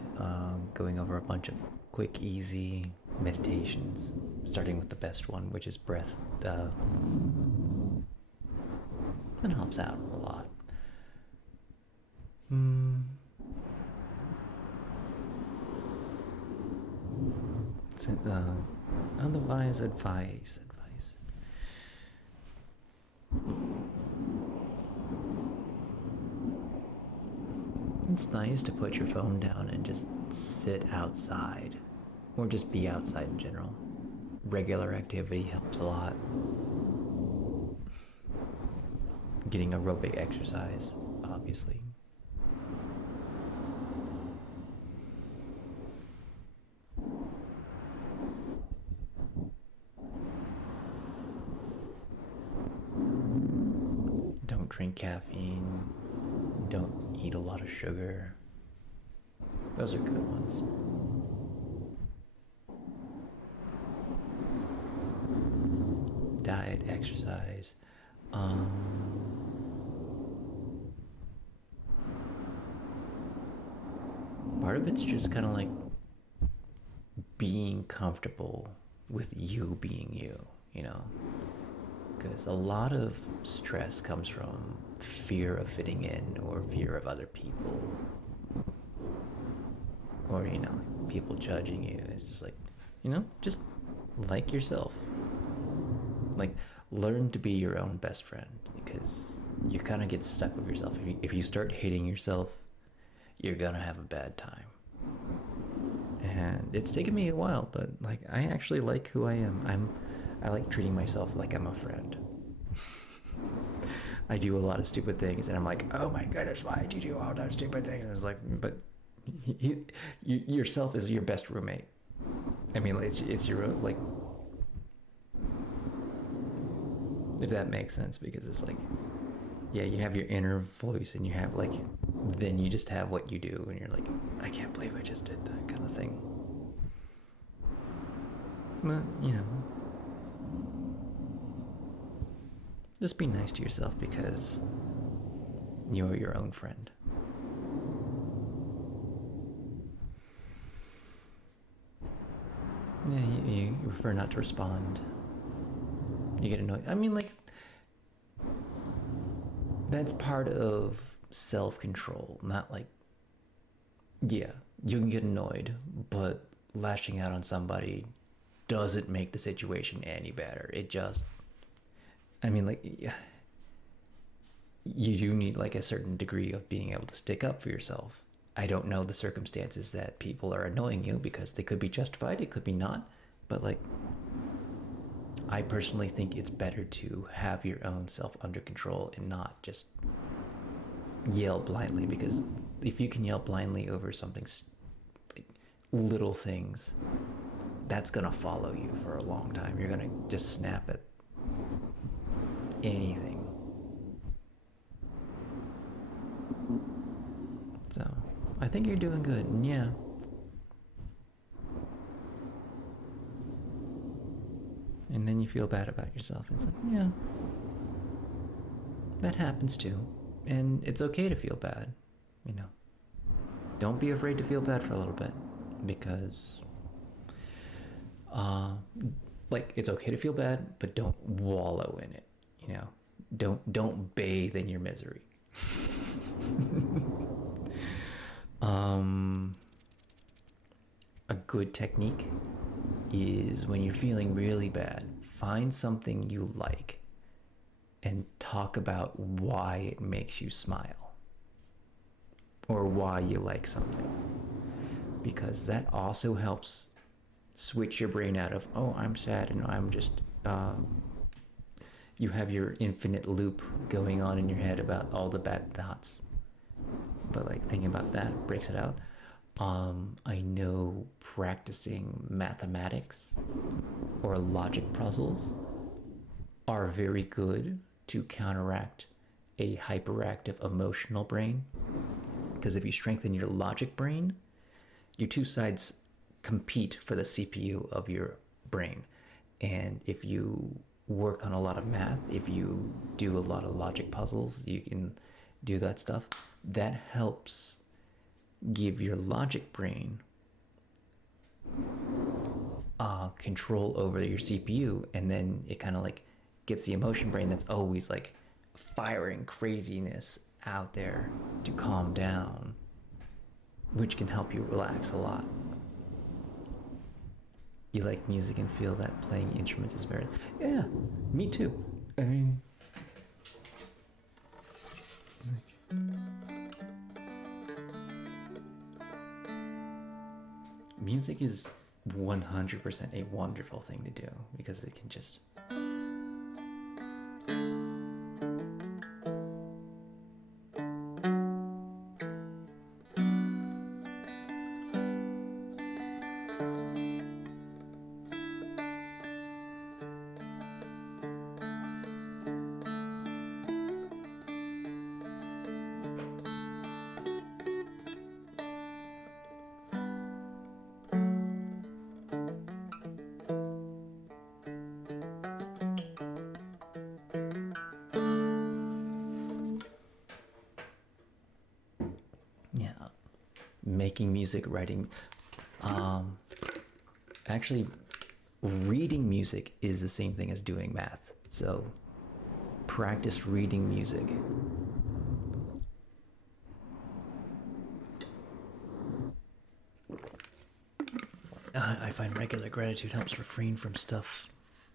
going over a bunch of quick, easy meditations, starting with the best one, which is breath. That helps out a lot. Otherwise, advice. It's nice to put your phone down and just sit outside, or just be outside in general. Regular activity helps a lot. Getting aerobic exercise, obviously. Don't drink caffeine. Don't eat a lot of sugar. Those are good ones. Diet, exercise. Part of it's just kind of like being comfortable with you being you know? Because a lot of stress comes from fear of fitting in or fear of other people. Or, people judging you. It's just like, just like yourself. Like, learn to be your own best friend, because you kind of get stuck with yourself. If you start hating yourself, you're gonna have a bad time. And it's taken me a while, but like, I actually like who I am. I like treating myself like I'm a friend. I do a lot of stupid things, and I'm like, oh my goodness, why did you do all those stupid things? And I was like, but yourself is your best roommate. I mean, it's your, like, if that makes sense, because it's like, yeah, you have your inner voice, and you have, like, then you just have what you do, and you're like, I can't believe I just did that kind of thing. But, just be nice to yourself, because you're your own friend. Yeah, you prefer not to respond. You get annoyed. I mean, like, that's part of self-control, not like, yeah, you can get annoyed, but lashing out on somebody doesn't make the situation any better. It just, I mean, like, you do need, like, a certain degree of being able to stick up for yourself. I don't know the circumstances that people are annoying you, because they could be justified, it could be not, but, like, I personally think it's better to have your own self under control and not just yell blindly, because if you can yell blindly over something, like, little things, that's gonna follow you for a long time. You're gonna just snap at anything. So, I think you're doing good, and yeah. And then you feel bad about yourself, and it's like, yeah, that happens too. And it's okay to feel bad, Don't be afraid to feel bad for a little bit, because, like, it's okay to feel bad, but don't wallow in it, Don't bathe in your misery. A good technique is, when you're feeling really bad, find something you like and talk about why it makes you smile, or why you like something, because that also helps switch your brain out of, oh, I'm sad and I'm just, you have your infinite loop going on in your head about all the bad thoughts. But, like, thinking about that breaks it out. I know practicing mathematics or logic puzzles are very good to counteract a hyperactive emotional brain. Because if you strengthen your logic brain, your two sides compete for the CPU of your brain. And if you work on a lot of math, if you do a lot of logic puzzles, you can do that stuff. That helps give your logic brain control over your CPU, and then it kind of like gets the emotion brain that's always like firing craziness out there to calm down, which can help you relax a lot. You like music and feel that playing instruments is very... Yeah, me too. I mean... Music is 100% a wonderful thing to do because it can just... Yeah, making music, writing. Actually, reading music is the same thing as doing math. So, practice reading music. I find regular gratitude helps refrain from stuff,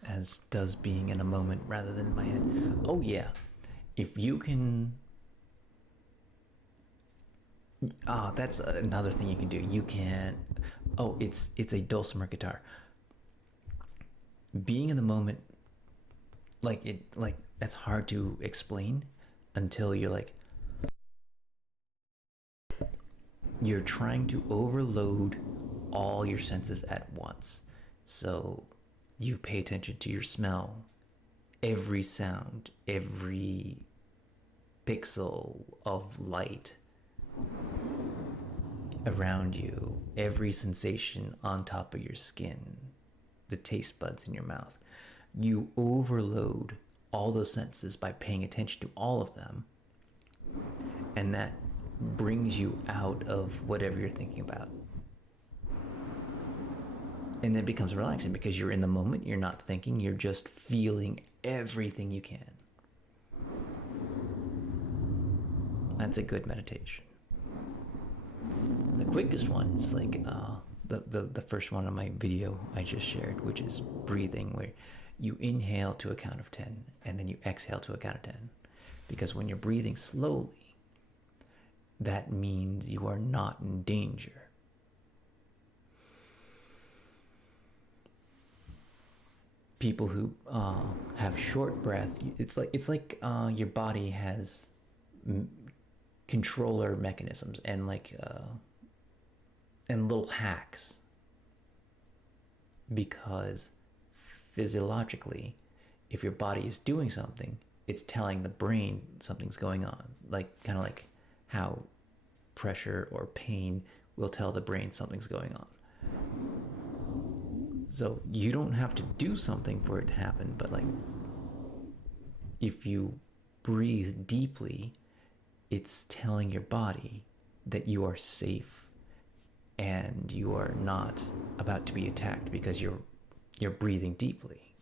as does being in a moment rather than in my head. Oh yeah, if you can... that's another thing you can do. You can... Oh, it's a dulcimer guitar. Being in the moment, like that's hard to explain until you're like... You're trying to overload all your senses at once. So you pay attention to your smell, every sound, every pixel of light around you, every sensation on top of your skin, the taste buds in your mouth. You overload all those senses by paying attention to all of them, and that brings you out of whatever you're thinking about. And then it becomes relaxing because you're in the moment, you're not thinking, you're just feeling everything you can. That's a good meditation. The quickest one is like the first one on my video I just shared, which is breathing, where you inhale to a count of 10 and then you exhale to a count of 10. Because when you're breathing slowly, that means you are not in danger. People who have short breath, it's like your body has controller mechanisms and and little hacks, because physiologically, if your body is doing something, it's telling the brain something's going on, kind of like how pressure or pain will tell the brain something's going on. So you don't have to do something for it to happen, but if you breathe deeply, it's telling your body that you are safe and you are not about to be attacked because you're breathing deeply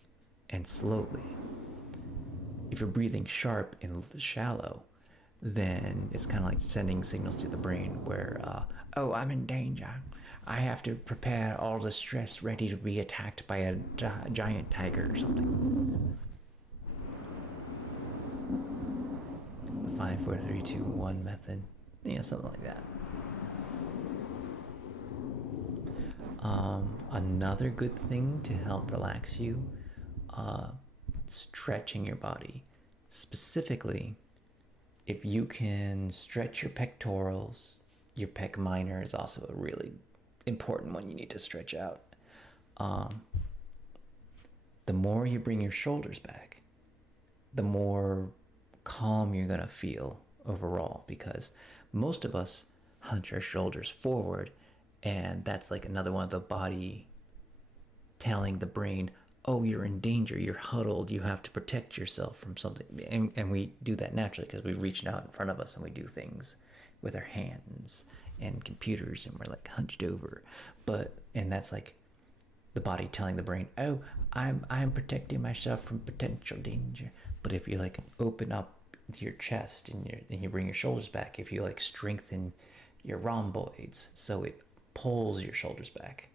and slowly. If you're breathing sharp and shallow, then it's kind of like sending signals to the brain where, oh, I'm in danger. I have to prepare all the stress ready to be attacked by a giant tiger or something. The 5, 4, 3, 2, 1 method. Yeah, something like that. Another good thing to help relax you, stretching your body. Specifically, if you can stretch your pectorals, your pec minor is also a really important one you need to stretch out. The more you bring your shoulders back, the more calm you're gonna feel overall, because most of us hunch our shoulders forward, and that's like another one of the body telling the brain, oh, you're in danger, you're huddled, you have to protect yourself from something. And we do that naturally because we reach out in front of us and we do things with our hands and computers, and we're like hunched over. And that's like the body telling the brain, oh, I'm protecting myself from potential danger. But if you like open up your chest and you bring your shoulders back, if you like strengthen your rhomboids so it pulls your shoulders back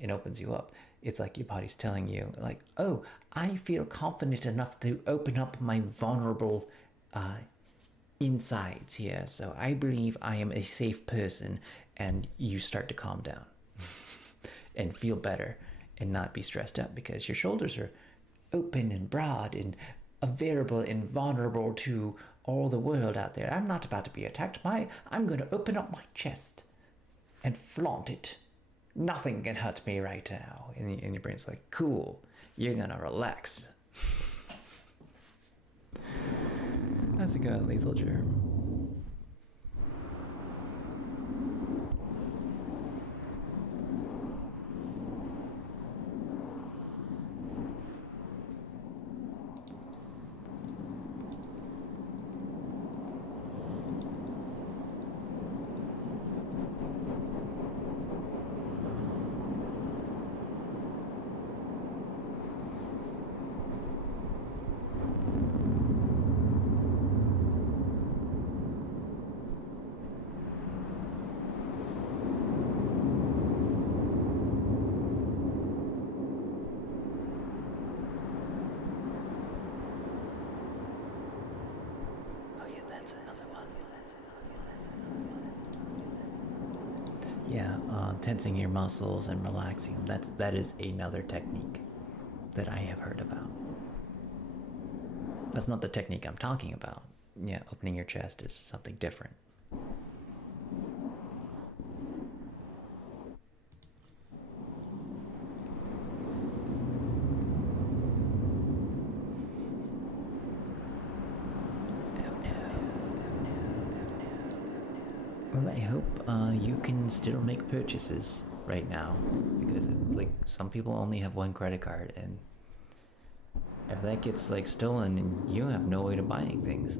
and opens you up, it's like your body's telling you, like, oh, I feel confident enough to open up my vulnerable insides here, so I believe I am a safe person. And you start to calm down and feel better and not be stressed out because your shoulders are open and broad and available and vulnerable to all the world out there. I'm not about to be attacked. I'm going to open up my chest and flaunt it. Nothing can hurt me right now. And your brain's like, cool, you're going to relax. How's it going, Lethal Germ? Yeah, tensing your muscles and relaxing them. That is another technique that I have heard about. That's not the technique I'm talking about. Yeah, opening your chest is something different. Well, I hope you can still make purchases right now, because like some people only have one credit card, and if that gets like stolen, you have no way to buying things.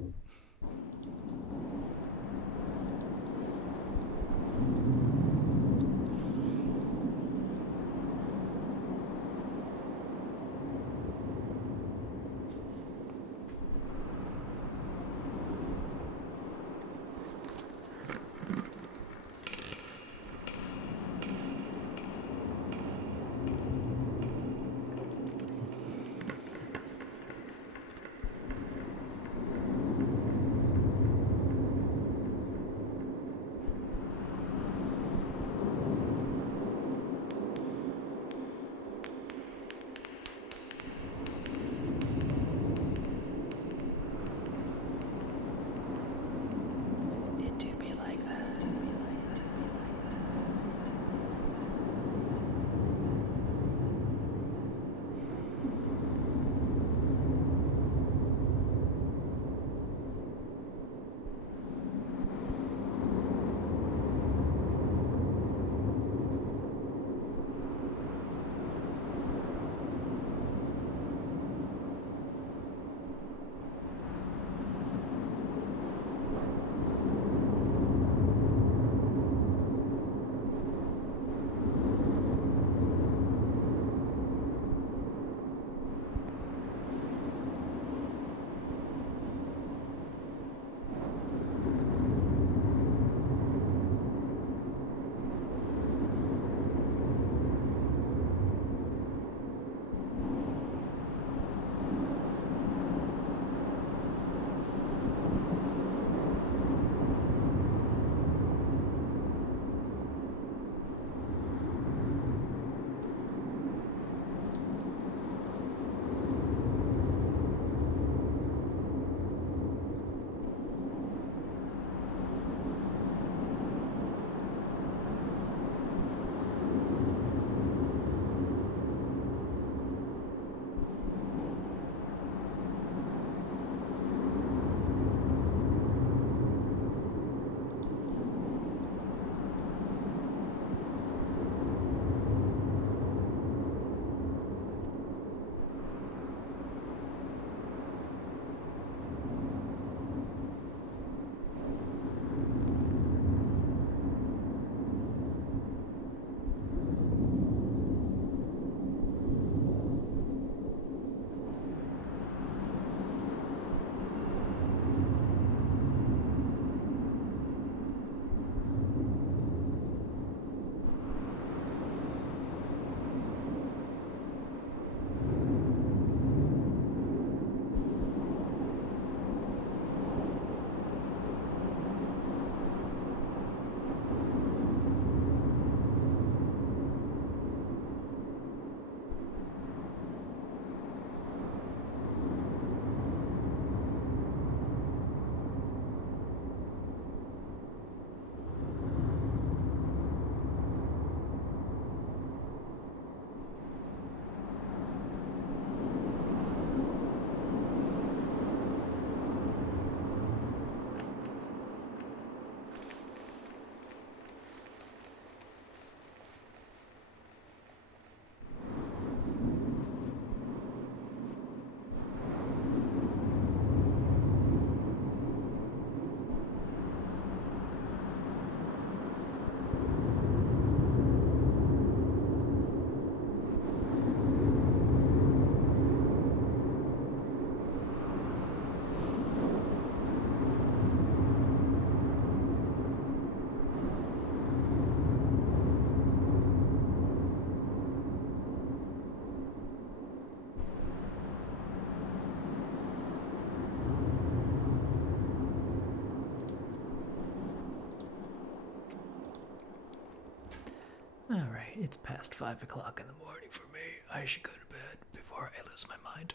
Alright, it's past 5 o'clock in the morning for me. I should go to bed before I lose my mind.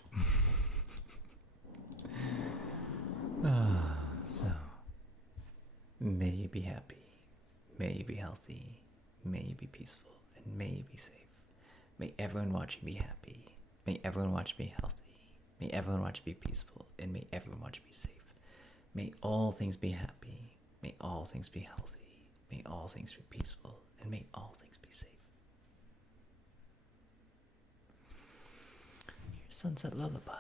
So, may you be happy, may you be healthy, may you be peaceful, and may you be safe. May everyone watching be happy, may everyone watching be healthy, may everyone watching be peaceful, and may everyone watching be safe. May all things be happy, may all things be healthy, may all things be peaceful, and may all things be safe. Here's Sunset Lullaby.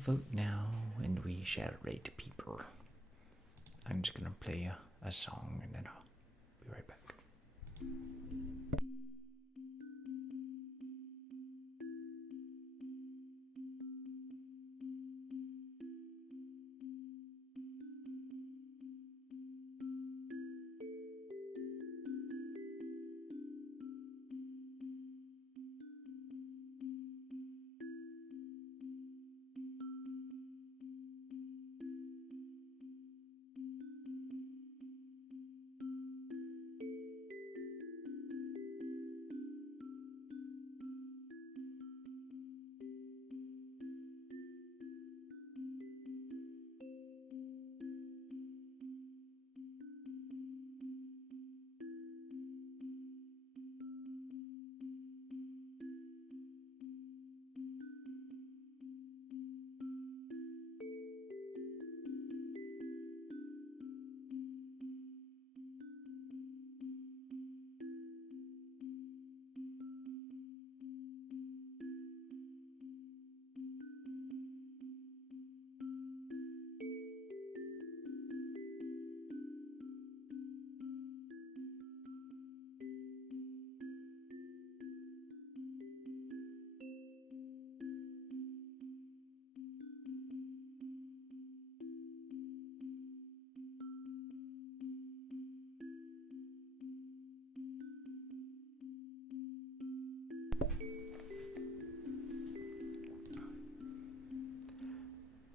Vote now and we shall rate people. I'm just gonna play a song and then I'll be right back.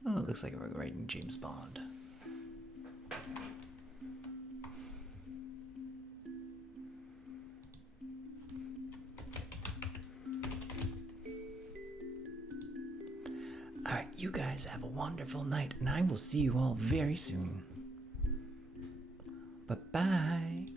Oh, it looks like we're writing James Bond. Alright, you guys have a wonderful night, and I will see you all very soon. Bye-bye.